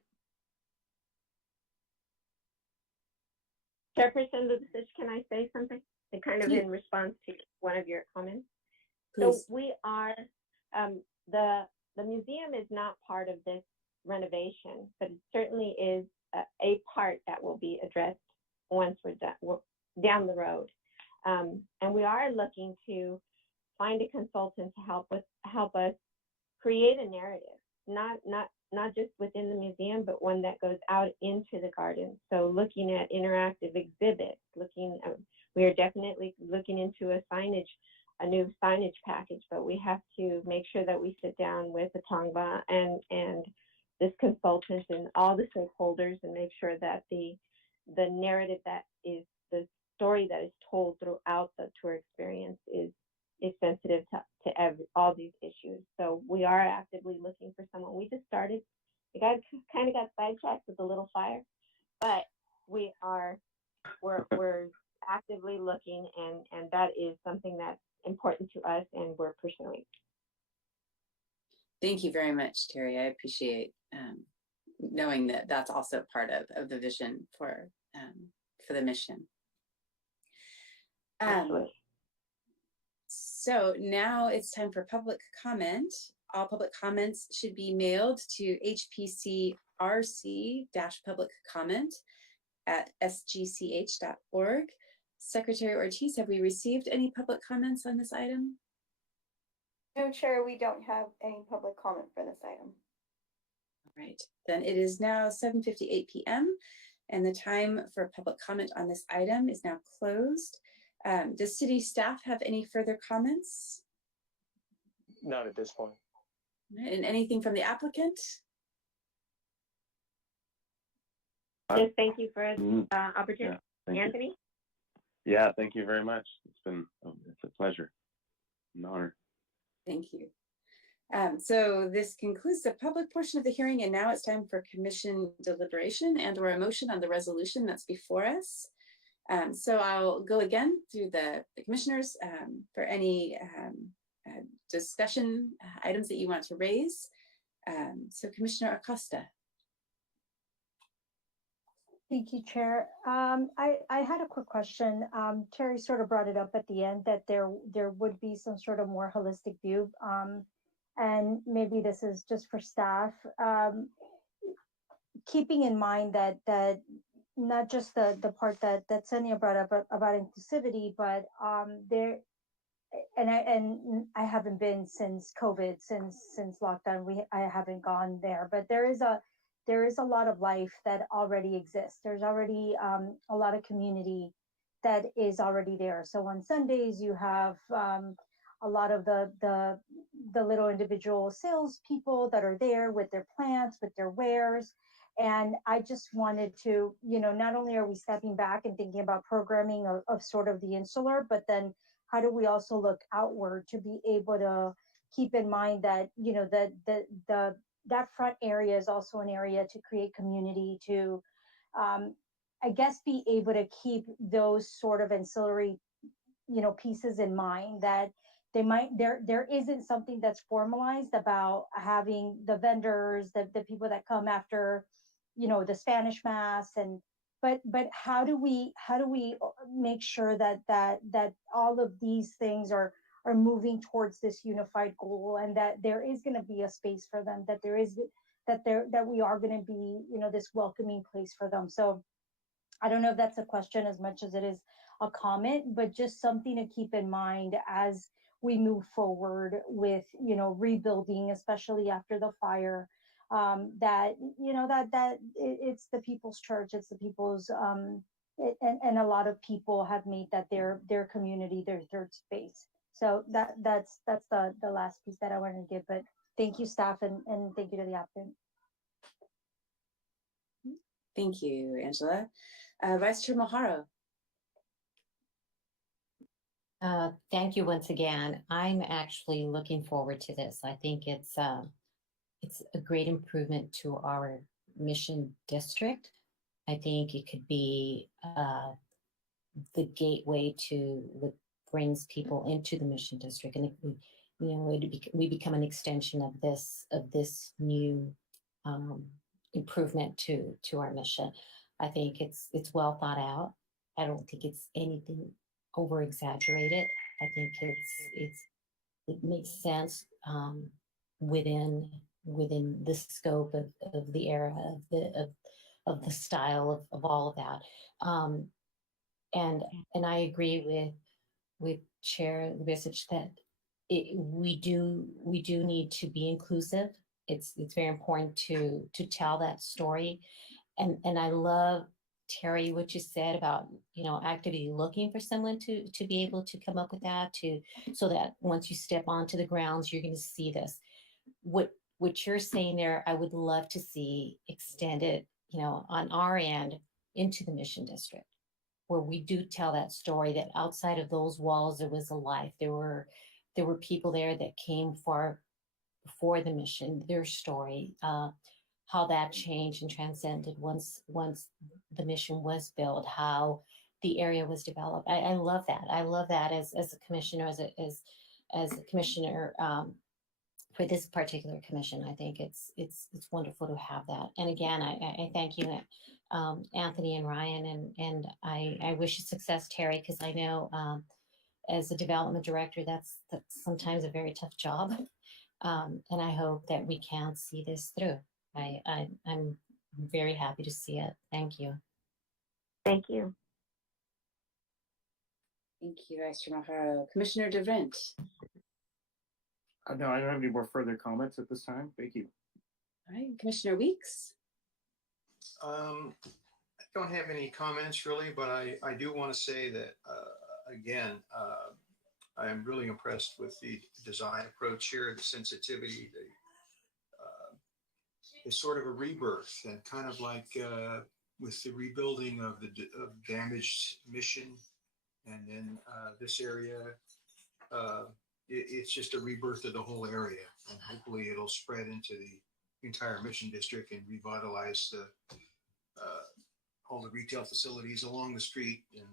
Chairperson Lucas, can I say something? And kind of in response to one of your comments. Please. So we are, the museum is not part of this renovation, but it certainly is a part that will be addressed once we're down the road. And we are looking to find a consultant to help us create a narrative, not just within the museum, but one that goes out into the garden. So looking at interactive exhibits, we are definitely looking into a new signage package, but we have to make sure that we sit down with the Tongva and this consultant and all the stakeholders and make sure that the narrative that is the story that is told throughout the tour experience is sensitive to all these issues. So we are actively looking for someone. We just started. We kind of got sidetracked with a little fire, but we're actively looking, and that is something that's important to us, and we're pursuing. Thank you very much, Terry. I appreciate knowing that that's also part of the vision for the mission. So now it's time for public comment. All public comments should be mailed to hpcrc-public-comment@sgch.org. Secretary Ortiz, have we received any public comments on this item? No, Chair, we don't have any public comment for this item. All right, then it is now 7:58 p.m. and the time for public comment on this item is now closed. Does city staff have any further comments? Not at this point. And anything from the applicant? Just thank you for the opportunity. Yeah, Anthony? Yeah, thank you very much. It's a pleasure, an honor. Thank you. So this concludes the public portion of the hearing, and now it's time for commission deliberation and/or a motion on the resolution that's before us. So I'll go again through the commissioners for any discussion items that you want to raise. So Commissioner Acosta. Thank you, Chair. I had a quick question. Terry sort of brought it up at the end that there would be some sort of more holistic view. And maybe this is just for staff. Keeping in mind that not just the part that Senia brought up about inclusivity, but I haven't been since COVID, since lockdown. I haven't gone there, but there is a lot of life that already exists. There's already a lot of community that is already there. So on Sundays you have a lot of the little individual salespeople that are there with their plants, with their wares. And I just wanted to, not only are we stepping back and thinking about programming of sort of the insular, but then how do we also look outward to be able to keep in mind that, that front area is also an area to create community, to, I guess, be able to keep those sort of ancillary, pieces in mind, that there isn't something that's formalized about having the vendors, the people that come after, the Spanish Mass, but how do we make sure that all of these things are moving towards this unified goal, and that there is going to be a space for them, that we are going to be, this welcoming place for them. So I don't know if that's a question as much as it is a comment, but just something to keep in mind as we move forward with, rebuilding, especially after the fire, that it's the people's church, it's the people's, and a lot of people have made that their community, their third space. So that's the last piece that I wanted to give, but thank you, staff, and thank you to the applicant. Thank you, Angela. Vice Chair Maharo. Thank you once again. I'm actually looking forward to this. I think it's a great improvement to our mission district. I think it could be the gateway to what brings people into the mission district, and we become an extension of this new improvement to our mission. I think it's well thought out. I don't think it's anything over exaggerated. I think it makes sense within the scope of the era the style of all of that. And I agree with Chair Lubisic that we do need to be inclusive. It's very important to tell that story. And I love, Terry, what you said about, actively looking for someone to be able to come up with that, so that once you step onto the grounds, you're going to see this. What you're saying there, I would love to see extended, on our end into the Mission District, where we do tell that story, that outside of those walls, there was a life. There were people there that came far before the mission, their story, how that changed and transcended once the mission was built, how the area was developed. I love that. I love that as a commissioner, as a commissioner for this particular commission. I think it's wonderful to have that. And again, I thank you, Anthony and Ryan, and I wish you success, Terry, because I know as a development director, that's sometimes a very tough job. And I hope that we can see this through. I'm very happy to see it. Thank you. Thank you. Thank you, Vice Chair Maharo. Commissioner DeVrent. No, I don't have any more further comments at this time. Thank you. All right, Commissioner Weeks. I don't have any comments really, but I do want to say that, again, I am really impressed with the design approach here, the sensitivity, it's sort of a rebirth, and kind of like with the rebuilding of damaged mission, and then this area, it's just a rebirth of the whole area, and hopefully it'll spread into the entire Mission District and revitalize all the retail facilities along the street, and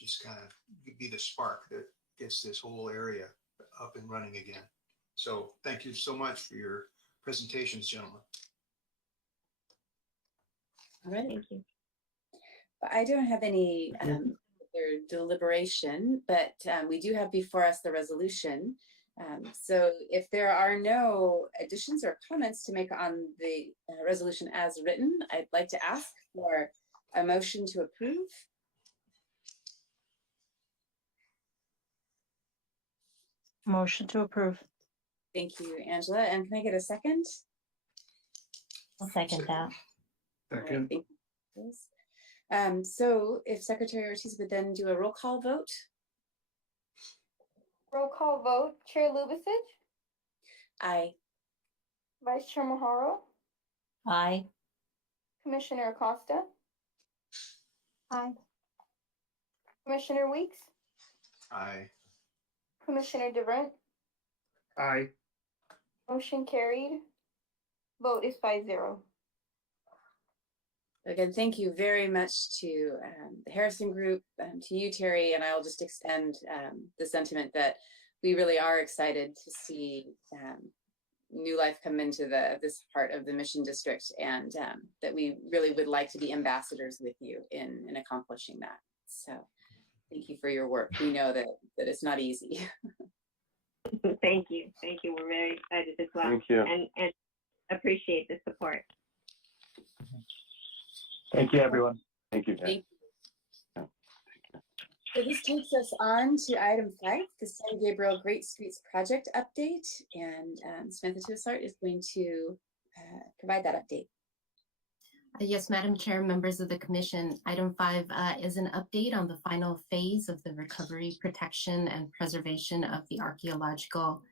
just kind of be the spark that gets this whole area up and running again. So thank you so much for your presentations, gentlemen. All right. Thank you. I don't have any other deliberation, but we do have before us the resolution. So if there are no additions or comments to make on the resolution as written, I'd like to ask for a motion to approve. Motion to approve. Thank you, Angela. And can I get a second? I'll second that. Second. Thank you. So if Secretary Ortiz would then do a roll call vote. Roll call vote. Chair Lubisic, Aye. Vice Chair Maharo, Aye. Commissioner Acosta, Aye. Commissioner Weeks, Aye. Commissioner DeVrent. Aye. Motion carried. Vote is 5-0. Again, thank you very much to the Harrison Group, to you, Terry, and I'll just extend the sentiment that we really are excited to see new life come into this part of the Mission District, and that we really would like to be ambassadors with you in accomplishing that. So thank you for your work. We know that it's not easy. Thank you. Thank you. We're very excited as well. Thank you. And appreciate the support. Thank you, everyone. Thank you. Thank you. So this takes us on to item 5, the San Gabriel Great Streets Project update, and Samantha Tussart is going to provide that update. Yes, Madam Chair, members of the Commission, item 5 is an update on the final phase of the recovery, protection, and preservation of the archaeological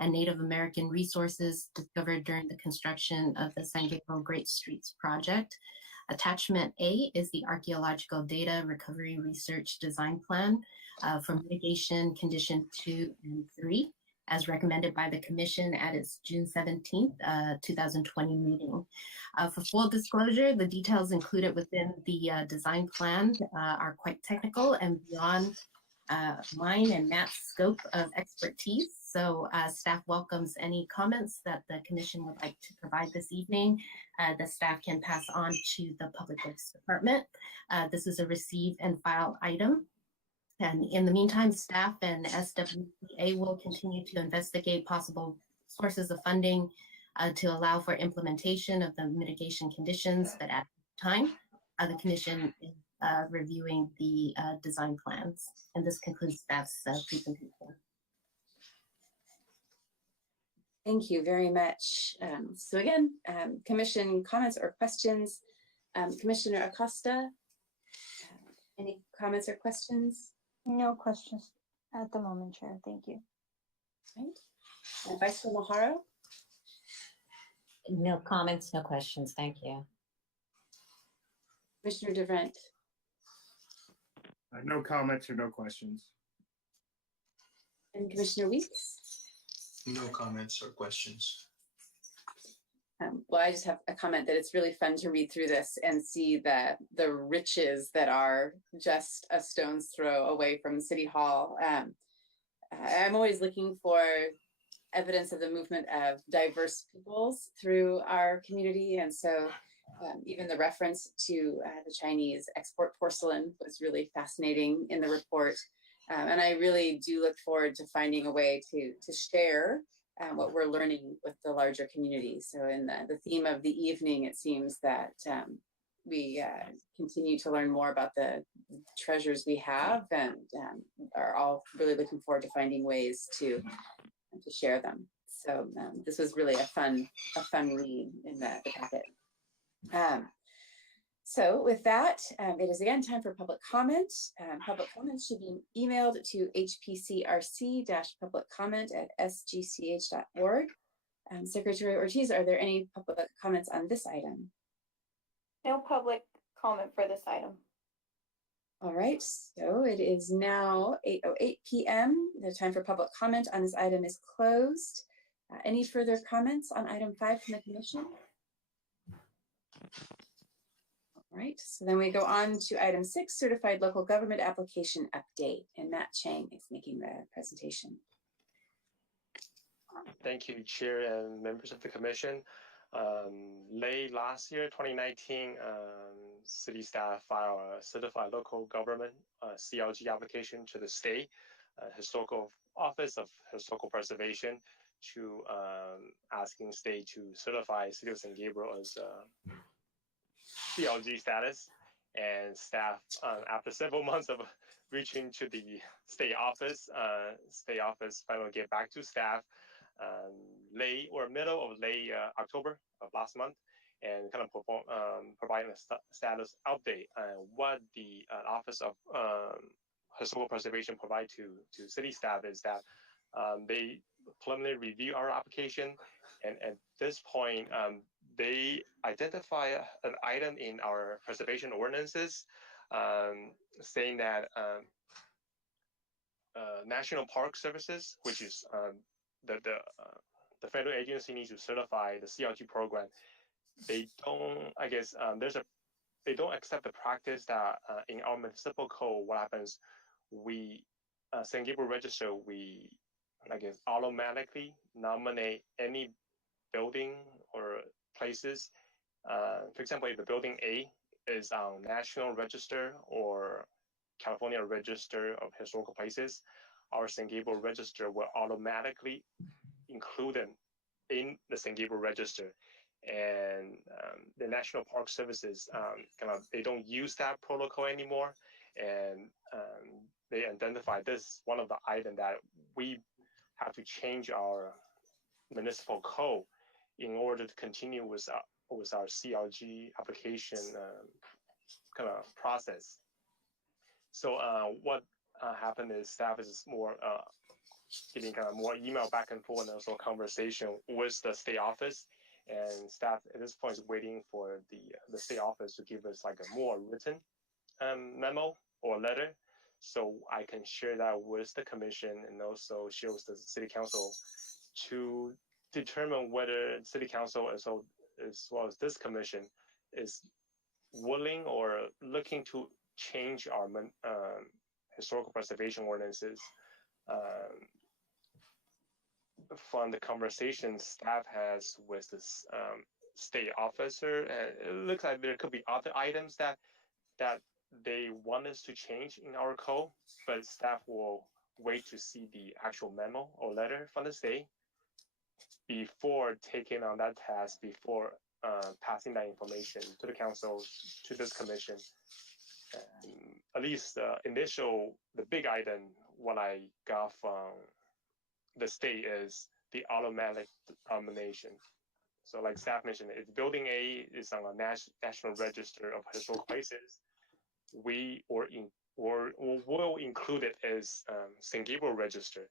and Native American resources discovered during the construction of the San Gabriel Great Streets project. Attachment A is the Archaeological Data Recovery Research Design Plan for Mitigation Condition 2 and 3, as recommended by the Commission at its June 17th, 2020 meeting. For full disclosure, the details included within the design plan are quite technical and beyond mine and Matt's scope of expertise. So staff welcomes any comments that the Commission would like to provide this evening. The staff can pass on to the Public Works Department. This is a receive and file item. And in the meantime, staff and SWCA will continue to investigate possible sources of funding to allow for implementation of the mitigation conditions, but at the time, the commission is reviewing the design plans. And this concludes staff's presentation. Thank you very much. So again, commission comments or questions. Commissioner Acosta, any comments or questions? No questions at the moment, Chair. Thank you. Right. Vice Chair Maharo? No comments, no questions. Thank you. Commissioner DeVrent? No comments or no questions. And Commissioner Weeks? No comments or questions. Well, I just have a comment that it's really fun to read through this and see the riches that are just a stone's throw away from City Hall. I'm always looking for evidence of the movement of diverse peoples through our community. And so even the reference to the Chinese export porcelain was really fascinating in the report. And I really do look forward to finding a way to share what we're learning with the larger community. So in the theme of the evening, it seems that we continue to learn more about the treasures we have, and are all really looking forward to finding ways to share them. So this was really a fun read in the packet. So with that, it is again time for public comment. Public comments should be emailed to hpcrc-publiccomment@sgch.org. Secretary Ortiz, are there any public comments on this item? No public comment for this item. All right, so it is now 8:08 p.m. The time for public comment on this item is closed. Any further comments on item 5 from the commission? All right, so then we go on to item 6, certified local government application update, and Matt Chang is making the presentation. Thank you, Chair and members of the Commission. Late last year, 2019, city staff filed a certified local government CLG application to the state historical office of historical preservation to asking state to certify City of San Gabriel as CLG status. And staff, after several months of reaching to the state office finally get back to staff late or middle of late October of last month, and kind of providing a status update on what the Office of Historical Preservation provide to city staff is that they preliminarily review our application, and at this point they identify an item in our preservation ordinances saying that National Park Services, which is the federal agency, needs to certify the CLG program. They don't, I guess, they don't accept the practice that in our municipal code, what happens, we, San Gabriel Register, we, I guess, automatically nominate any building or places. For example, if the building A is on National Register or California Register of Historical Places, our San Gabriel Register will automatically include them in the San Gabriel Register. And the National Park Services, they don't use that protocol anymore. And they identify this one of the items that we have to change our municipal code in order to continue with our CLG application kind of process. So what happened is staff is more getting kind of more email back and forth and also conversation with the state office, and staff at this point is waiting for the state office to give us like a more written memo or letter, so I can share that with the commission and also share with the city council to determine whether city council as well as this commission is willing or looking to change our historical preservation ordinances. From the conversation staff has with this state officer, it looks like there could be other items that they want us to change in our code, but staff will wait to see the actual memo or letter from the state. before taking on that task, before passing that information to the council, to this commission. At least the big item, what I got from the state is the automatic nomination. So like staff mentioned, if building A is on a national register of historic places, we will include it as St. Gabriel register.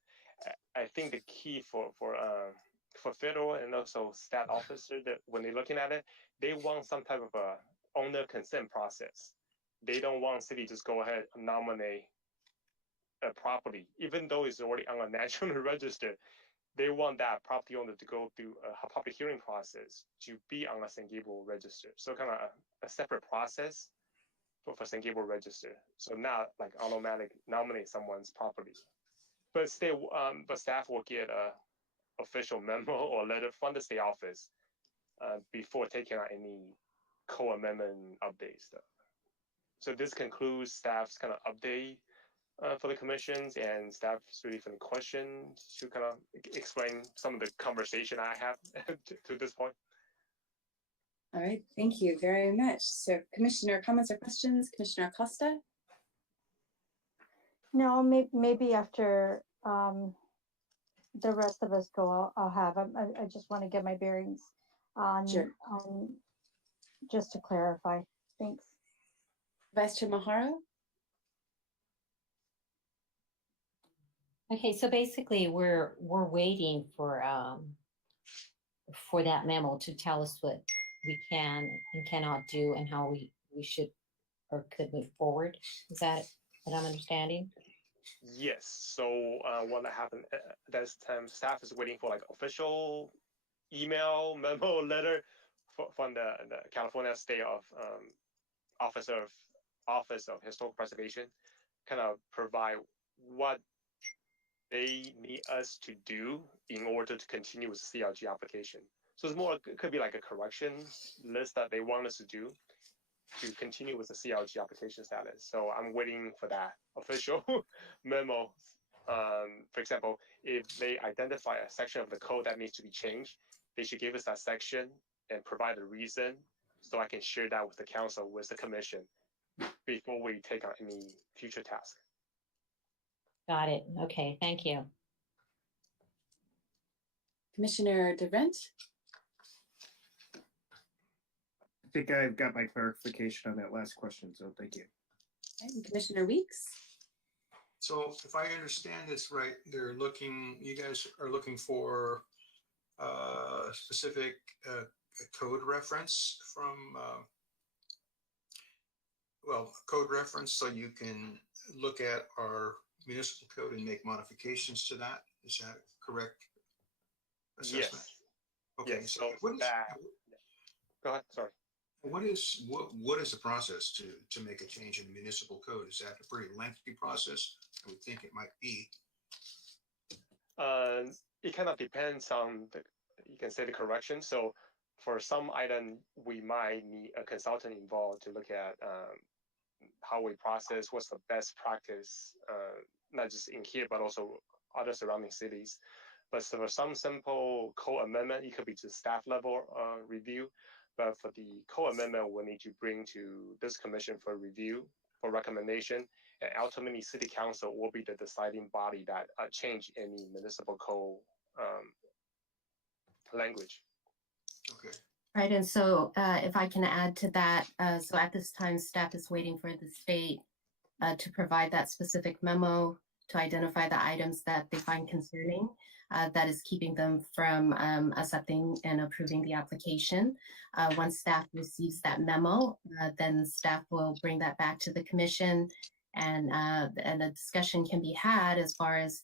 I think the key for federal and also state officer, that when they're looking at it, they want some type of a owner consent process. They don't want city just go ahead and nominate a property, even though it's already on a national register. They want that property owner to go through a public hearing process to be on a St. Gabriel register. So kind of a separate process for St. Gabriel register. So not like automatic nominate someone's property, but still, but staff will get a official memo or letter from the state office before taking out any co-amendment updates. So this concludes staff's kind of update for the commissions, and staff's ready for the questions to kind of explain some of the conversation I have to this point. All right, thank you very much. So Commissioner comments or questions? Commissioner Acosta? No, maybe after the rest of us go, I'll have. I just want to get my bearings on, Sure. Just to clarify. Thanks. Vice Chair Maharo? Okay, so basically we're waiting for that memo to tell us what we can and cannot do and how we should or could move forward. Is that what I'm understanding? Yes. So what happened at this time, staff is waiting for like official email, memo, letter from the California State Office of Historical Preservation, kind of provide what they need us to do in order to continue with the CLG application. So it's more, it could be like a correction list that they want us to do to continue with the CLG application status. So I'm waiting for that official memo. For example, if they identify a section of the code that needs to be changed, they should give us that section and provide a reason so I can share that with the council, with the commission, before we take on any future task. Got it. Okay, thank you. Commissioner DeVrent? I think I've got my clarification on that last question, so thank you. And Commissioner Weeks? So if I understand this right, you guys are looking for a specific code reference from, code reference so you can look at our municipal code and make modifications to that. Is that correct assessment? Yes. Okay, Yes, so so that, go ahead, sorry. what is the process to make a change in municipal code? Is that a pretty lengthy process? I would think it might be. It kind of depends on you can say the correction. So for some item, we might need a consultant involved to look at how we process, what's the best practice, not just in here, but also other surrounding cities. But so for some simple code amendment, it could be to staff level review. But for the code amendment, we need to bring to this commission for review, for recommendation, and ultimately city council will be the deciding body that change any municipal code language. Okay. Right, and so if I can add to that, so at this time, staff is waiting for the state to provide that specific memo to identify the items that they find concerning that is keeping them from accepting and approving the application. Once staff receives that memo, then staff will bring that back to the commission, and a discussion can be had as far as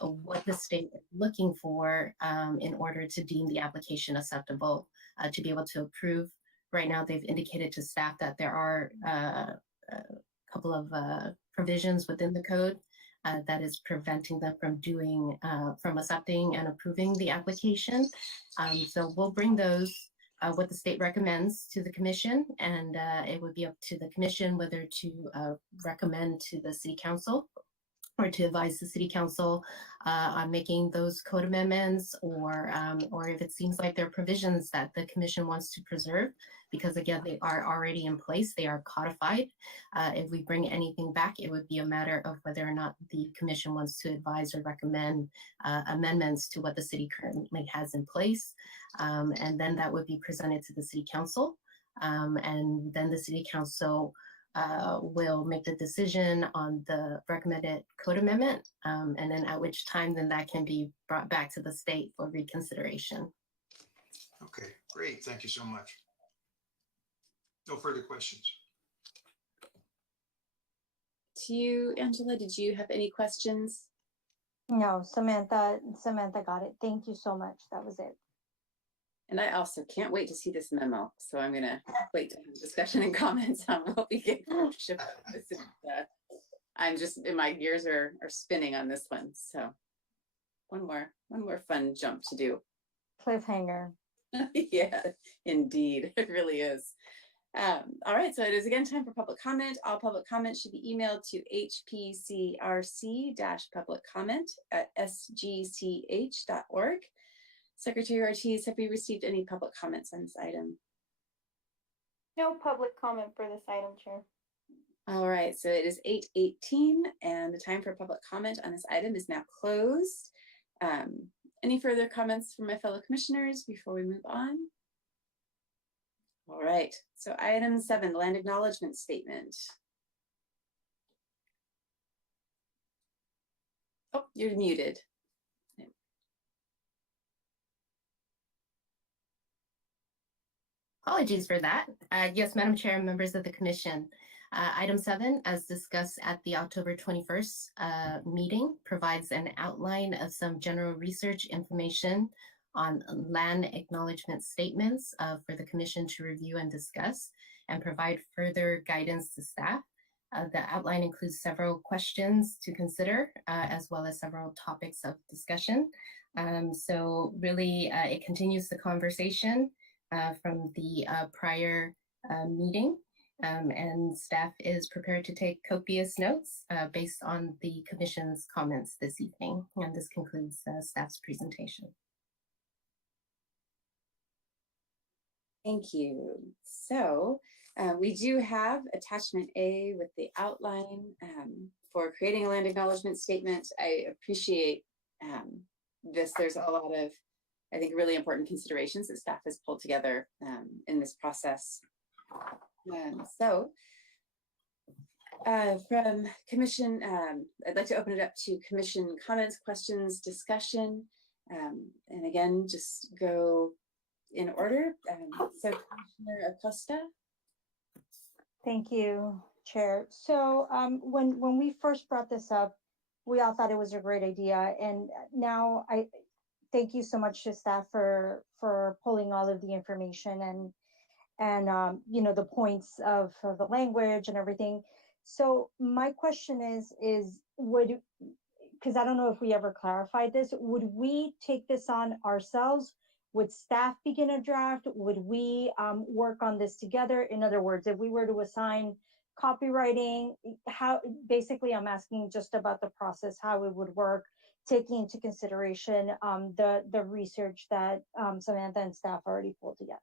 what the state is looking for in order to deem the application acceptable to be able to approve. Right now, they've indicated to staff that there are a couple of provisions within the code that is preventing them from accepting and approving the application. So we'll bring those, what the state recommends, to the commission, and it would be up to the commission whether to recommend to the city council or to advise the city council on making those code amendments, or if it seems like there are provisions that the commission wants to preserve, because again, they are already in place, they are codified. If we bring anything back, it would be a matter of whether or not the commission wants to advise or recommend amendments to what the city currently has in place. And then that would be presented to the city council. And then the city council will make the decision on the recommended code amendment, and then at which time then that can be brought back to the state for reconsideration. Okay, great. Thank you so much. No further questions. To you, Angela, did you have any questions? No, Samantha got it. Thank you so much. That was it. And I also can't wait to see this memo. So I'm going to wait to have discussion and comments on what we get from ship. I'm just, my gears are spinning on this one. So one more fun jump to do. Cliffhanger. Yeah, indeed. It really is. All right, so it is again time for public comment. All public comments should be emailed to hpcrc-publiccomment@sgch.org. Secretary Ortiz, have we received any public comments on this item? No public comment for this item, Chair. All right, so it is 8:18 and the time for public comment on this item is now closed. Any further comments from my fellow commissioners before we move on? All right, so item 7, land acknowledgement statement. Oh, you're muted. Apologies for that. Yes, Madam Chair and members of the commission. Item 7, as discussed at the October 21st meeting, provides an outline of some general research information on land acknowledgement statements for the commission to review and discuss and provide further guidance to staff. The outline includes several questions to consider, as well as several topics of discussion. So really, it continues the conversation from the prior meeting, and staff is prepared to take copious notes based on the commission's comments this evening. And this concludes staff's presentation. Thank you. So we do have attachment A with the outline for creating a land acknowledgement statement. I appreciate this. There's a lot of, I think, really important considerations that staff has pulled together in this process. From commission, I'd like to open it up to commission comments, questions, discussion, and again, just go in order. So Commissioner Acosta. Thank you, Chair. So when we first brought this up, we all thought it was a great idea. And now I thank you so much to staff for pulling all of the information and you know, the points of the language and everything. So my question is would, because I don't know if we ever clarified this, would we take this on ourselves? Would staff begin a draft? Would we work on this together? In other words, if we were to assign copywriting, how, basically I'm asking just about the process, how it would work, taking into consideration the research that Samantha and staff already pulled together.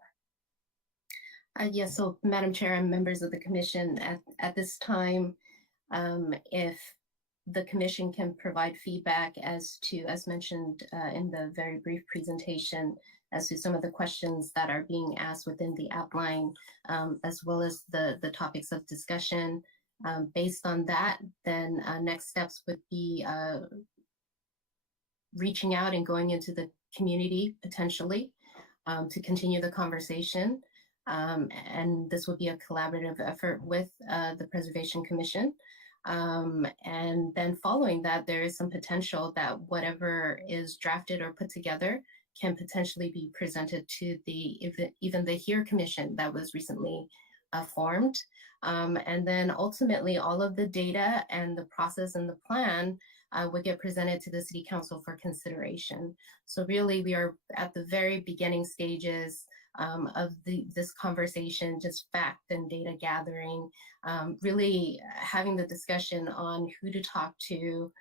Yes, so Madam Chair and members of the commission, at this time, if the commission can provide feedback as to, as mentioned in the very brief presentation, as to some of the questions that are being asked within the outline, as well as the topics of discussion. Based on that, then next steps would be reaching out and going into the community potentially to continue the conversation. And this would be a collaborative effort with the Preservation Commission. And then following that, there is some potential that whatever is drafted or put together can potentially be presented to the even the HERE Commission that was recently formed. And then ultimately all of the data and the process and the plan would get presented to the City Council for consideration. So really we are at the very beginning stages of this conversation, just fact and data gathering, really having the discussion on who to talk to.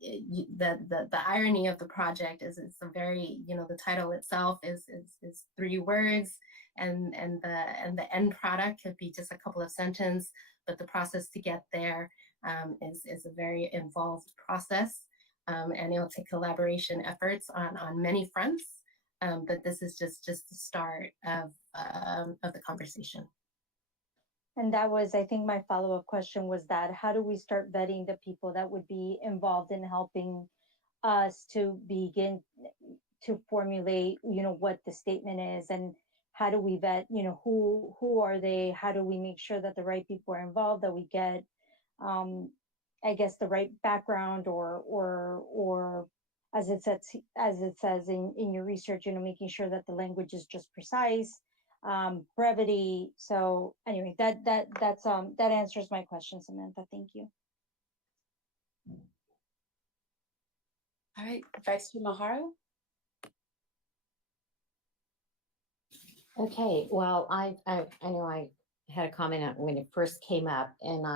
The irony of the project is it's a very, the title itself is 3 words, and the end product could be just a couple of sentences, but the process to get there is a very involved process, and it'll take collaboration efforts on many fronts. But this is just the start of the conversation. And that was, I think my follow-up question was that, how do we start vetting the people that would be involved in helping us to begin to formulate, what the statement is, and how do we vet, who are they? How do we make sure that the right people are involved, that we get, I guess, the right background, or as it says in your research, making sure that the language is just precise, brevity. So anyway, that answers my question, Samantha. Thank you. All right, Vice Chair Maharo. Okay, well, I know I had a comment on when it first came up, and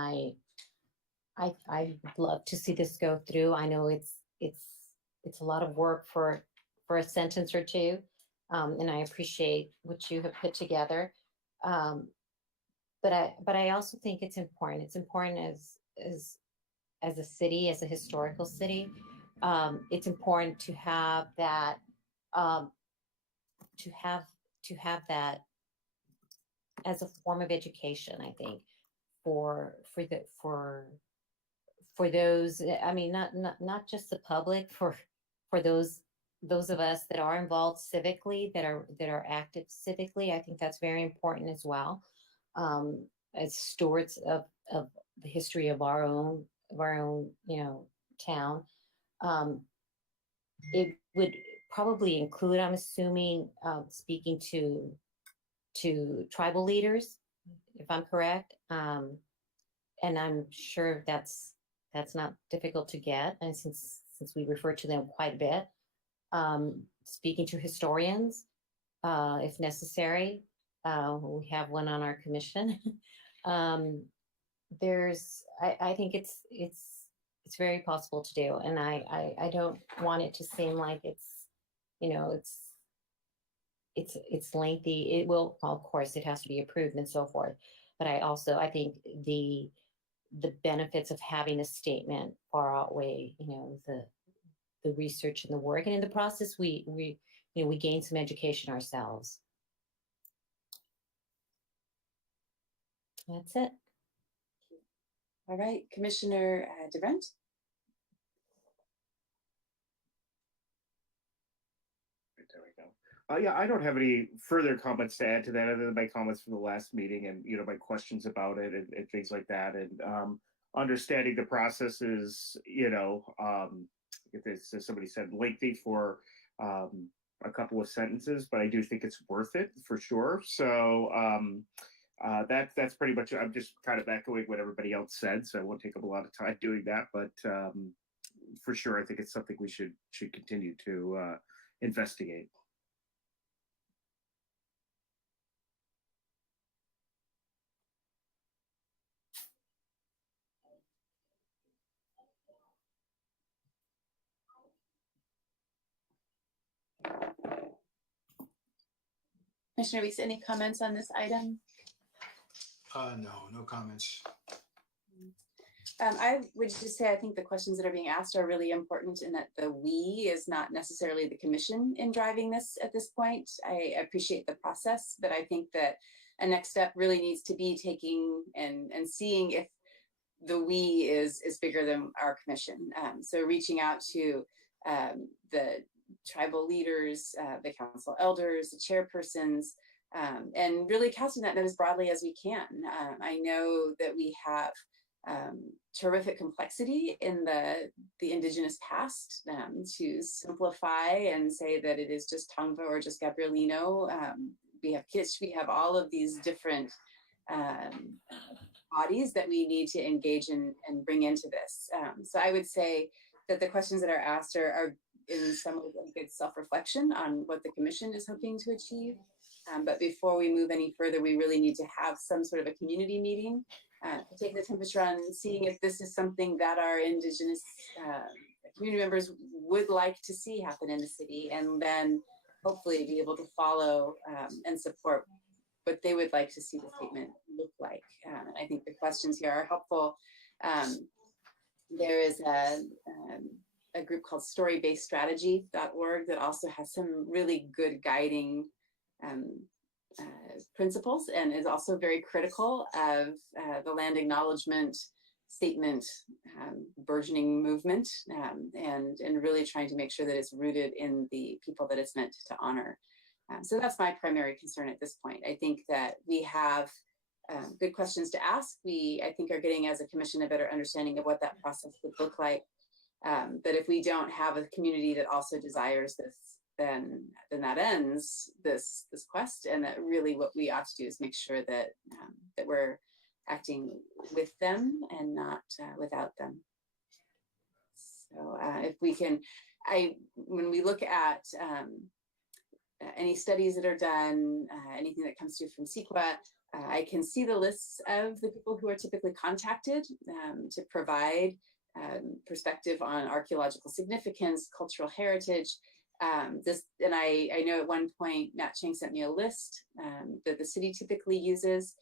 I'd love to see this go through. I know it's a lot of work for a sentence or two, and I appreciate what you have put together. But I also think it's important. It's important as a city, as a historical city. It's important to have that, to have that as a form of education, I think, for those, I mean, not just the public, for those of us that are involved civically, that are active civically. I think that's very important as well, as stewards of the history of our own town. It would probably include, I'm assuming, speaking to tribal leaders, if I'm correct, and I'm sure that's not difficult to get, and since we refer to them quite a bit. Speaking to historians, if necessary. We have one on our commission. I think it's very possible to do, and I don't want it to seem like it's lengthy. It will, of course, it has to be approved and so forth. But I think the benefits of having a statement far outweigh, the research and the work, and in the process, we gain some education ourselves. That's it. All right, Commissioner DeVrent. There we go. Yeah, I don't have any further comments to add to that, other than my comments from the last meeting and my questions about it and things like that. And understanding the process is, if it's, as somebody said, lengthy for a couple of sentences, but I do think it's worth it for sure. So that's pretty much it. I'm just kind of echoing what everybody else said, so I won't take up a lot of time doing that. But for sure, I think it's something we should continue to investigate. Commissioner Weeks, any comments on this item? No comments. I would just say I think the questions that are being asked are really important, in that the we is not necessarily the commission in driving this at this point. I appreciate the process, but I think that a next step really needs to be taking and seeing if the we is bigger than our commission. So reaching out to the tribal leaders, the council elders, the chairpersons, and really casting that net as broadly as we can. I know that we have terrific complexity in the indigenous past. To simplify and say that it is just Tongva or just Gabrielino, we have Kish, we have all of these different bodies that we need to engage in and bring into this. So I would say that the questions that are asked are in some way a good self-reflection on what the commission is hoping to achieve. But before we move any further, we really need to have some sort of a community meeting to take the temperature on seeing if this is something that our Indigenous community members would like to see happen in the city, and then hopefully be able to follow and support what they would like to see the statement look like. I think the questions here are helpful. There is a group called storybasedstrategy.org that also has some really good guiding principles and is also very critical of the land acknowledgement statement burgeoning movement and really trying to make sure that it's rooted in the people that it's meant to honor. So that's my primary concern at this point. I think that we have good questions to ask. We, I think, are getting as a commission a better understanding of what that process would look like. But if we don't have a community that also desires this, then that ends this quest. And that really what we ought to do is make sure that that we're acting with them and not without them. So if we can, when we look at any studies that are done, anything that comes through from CEQA, I can see the lists of the people who are typically contacted to provide perspective on archaeological significance, cultural heritage. And I know at one point Matt Chang sent me a list that the city typically uses.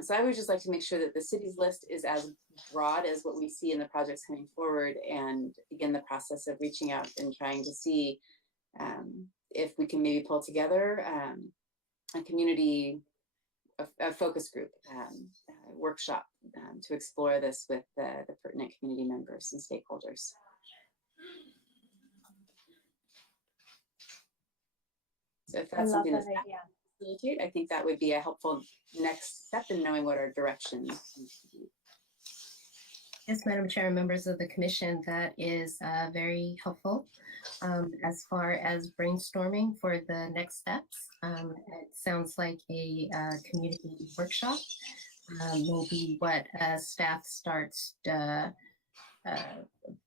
So I would just like to make sure that the city's list is as broad as what we see in the projects coming forward, and begin the process of reaching out and trying to see if we can maybe pull together a community, a focus group workshop to explore this with the pertinent community members and stakeholders. So if that's something that's facilitate, I think that would be a helpful next step in knowing what our direction needs to be. Yes, Madam Chair, members of the commission, that is very helpful as far as brainstorming for the next steps. It sounds like a community workshop will be what staff starts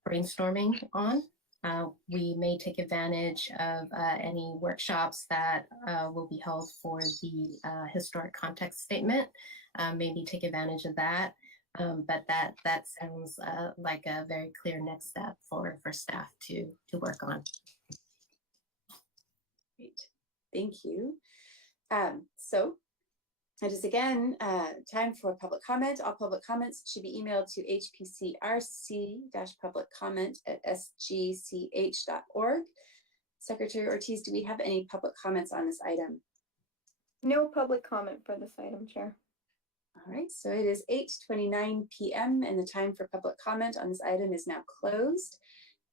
brainstorming on. We may take advantage of any workshops that will be held for the historic context statement, maybe take advantage of that. But that sounds like a very clear next step for staff to work on. Great, thank you. So it is again time for public comment. All public comments should be emailed to hpcrc-public-comment@sgch.org. Secretary Ortiz, do we have any public comments on this item? No public comment for this item, Chair. All right, so it is 8:29 p.m. and the time for public comment on this item is now closed.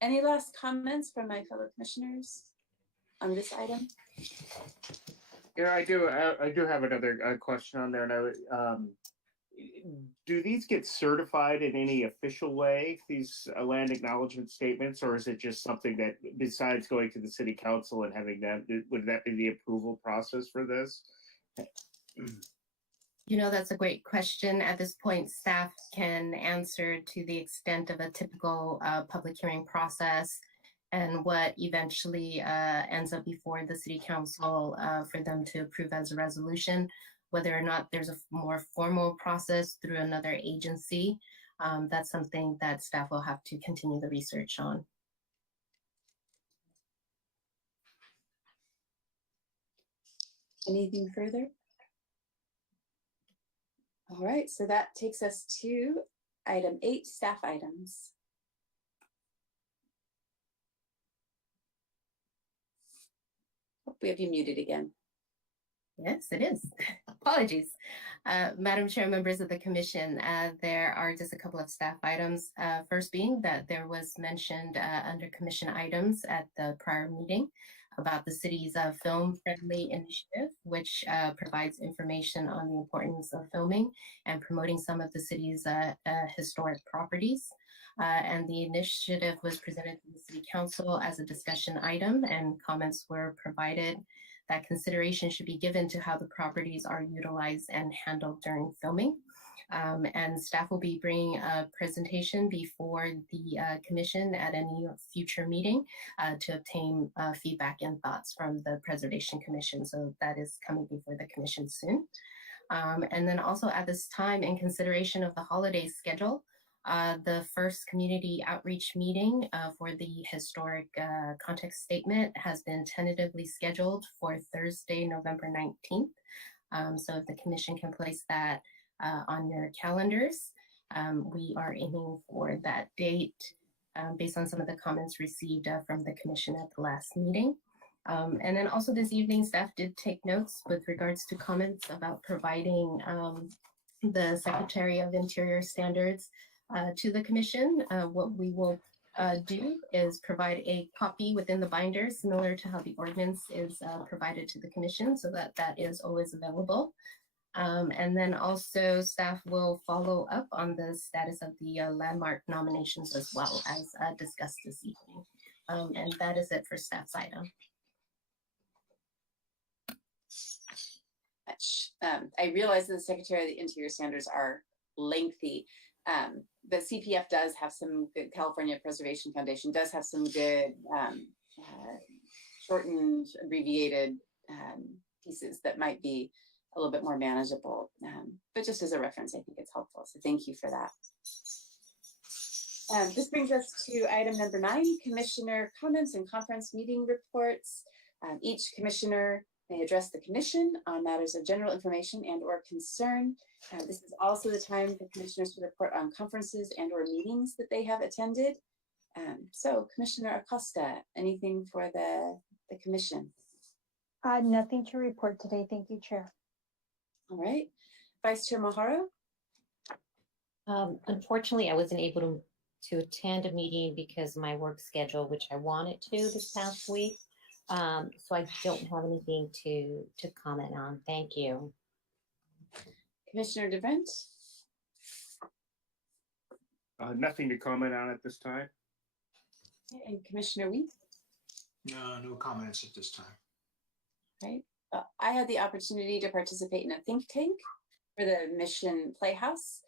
Any last comments from my fellow commissioners on this item? Yeah, I do have another question on there. And do these get certified in any official way, these land acknowledgement statements, or is it just something that, besides going to the city council and having that, would that be the approval process for this? You know, that's a great question. At this point, staff can answer to the extent of a typical public hearing process and what eventually ends up before the city council for them to approve as a resolution. Whether or not there's a more formal process through another agency, that's something that staff will have to continue the research on. Anything further? All right, so that takes us to item 8, staff items. Hope we have you muted again. Yes, it is. Apologies. Madam Chair, members of the commission, there are just a couple of staff items. First being that there was mentioned under commission items at the prior meeting about the city's film-friendly initiative, which provides information on the importance of filming and promoting some of the city's historic properties. And the initiative was presented to the city council as a discussion item, and comments were provided that consideration should be given to how the properties are utilized and handled during filming. And staff will be bringing a presentation before the commission at any future meeting to obtain feedback and thoughts from the Preservation Commission. So that is coming before the commission soon. And then also at this time, in consideration of the holiday schedule, the first community outreach meeting for the historic context statement has been tentatively scheduled for Thursday, November 19th. So if the commission can place that on your calendars, we are aiming for that date based on some of the comments received from the commission at the last meeting. And then also this evening, staff did take notes with regards to comments about providing the Secretary of Interior Standards to the commission. What we will do is provide a copy within the binder, similar to how the ordinance is provided to the commission, so that that is always available. And then also staff will follow up on the status of the landmark nominations as well as discussed this evening. And that is it for staff's item. I realize that the Secretary of the Interior Standards are lengthy, but CPF does have some good, California Preservation Foundation does have some good shortened, abbreviated pieces that might be a little bit more manageable. But just as a reference, I think it's helpful. So thank you for that. This brings us to item number 9, Commissioner comments and conference meeting reports. Each commissioner may address the commission on matters of general information and or concern. This is also the time for commissioners to report on conferences and or meetings that they have attended. So Commissioner Acosta, anything for the commission? Nothing to report today. Thank you, Chair. All right. Vice Chair Maharo? Unfortunately, I wasn't able to attend a meeting because of my work schedule, which I wanted to this past week. So I don't have anything to comment on. Thank you. Commissioner DeVrent? Nothing to comment on at this time. And Commissioner Wee? No comments at this time. Right. I had the opportunity to participate in a think tank for the Mission Playhouse.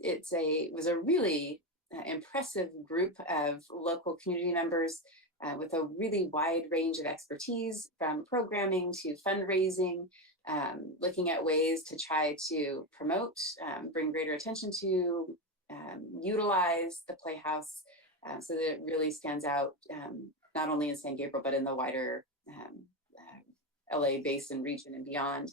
It was a really impressive group of local community members with a really wide range of expertise, from programming to fundraising, looking at ways to try to promote, bring greater attention to, utilize the Playhouse so that it really stands out, not only in San Gabriel, but in the wider LA basin region and beyond.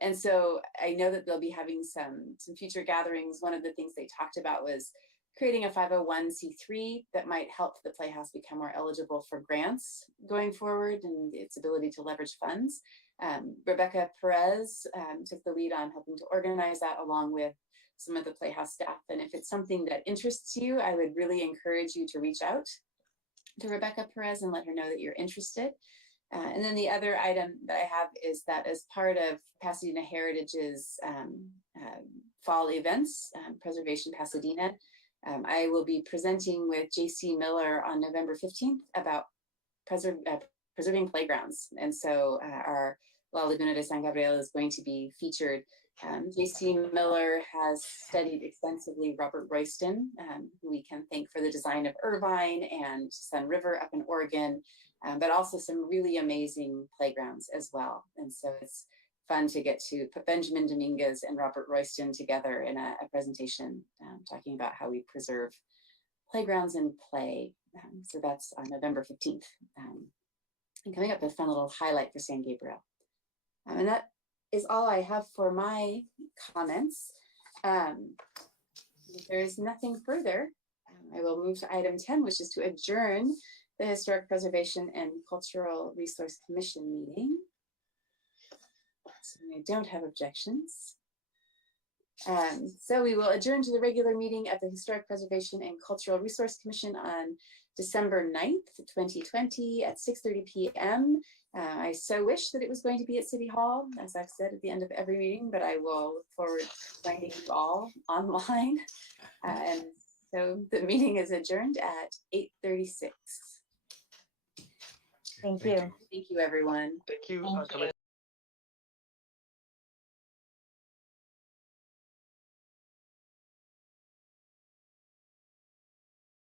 And so I know that they'll be having some future gatherings. One of the things they talked about was creating a 501c3 that might help the Playhouse become more eligible for grants going forward and its ability to leverage funds. Rebecca Perez took the lead on helping to organize that along with some of the Playhouse staff. And if it's something that interests you, I would really encourage you to reach out to Rebecca Perez and let her know that you're interested. And then the other item that I have is that as part of Pasadena Heritage's fall events, Preservation Pasadena, I will be presenting with JC Miller on November 15th about preserving playgrounds. And so our La Laguna de San Gabriel is going to be featured. JC Miller has studied extensively Robert Royston, who we can thank for the design of Irvine and Sun River up in Oregon, but also some really amazing playgrounds as well. And so it's fun to get to put Benjamin Dominguez and Robert Royston together in a presentation talking about how we preserve playgrounds and play. So that's on November 15th. And coming up, a fun little highlight for San Gabriel. And that is all I have for my comments. If there is nothing further, I will move to item 10, which is to adjourn the Historic Preservation and Cultural Resource Commission meeting. So I don't have objections. So we will adjourn to the regular meeting of the Historic Preservation and Cultural Resource Commission on December 9th, 2020 at 6:30 p.m. I so wish that it was going to be at City Hall, as I've said at the end of every meeting, but I will look forward to finding you all online. And so the meeting is adjourned at 8:36. Thank you. Thank you, everyone. Thank you. Thank you.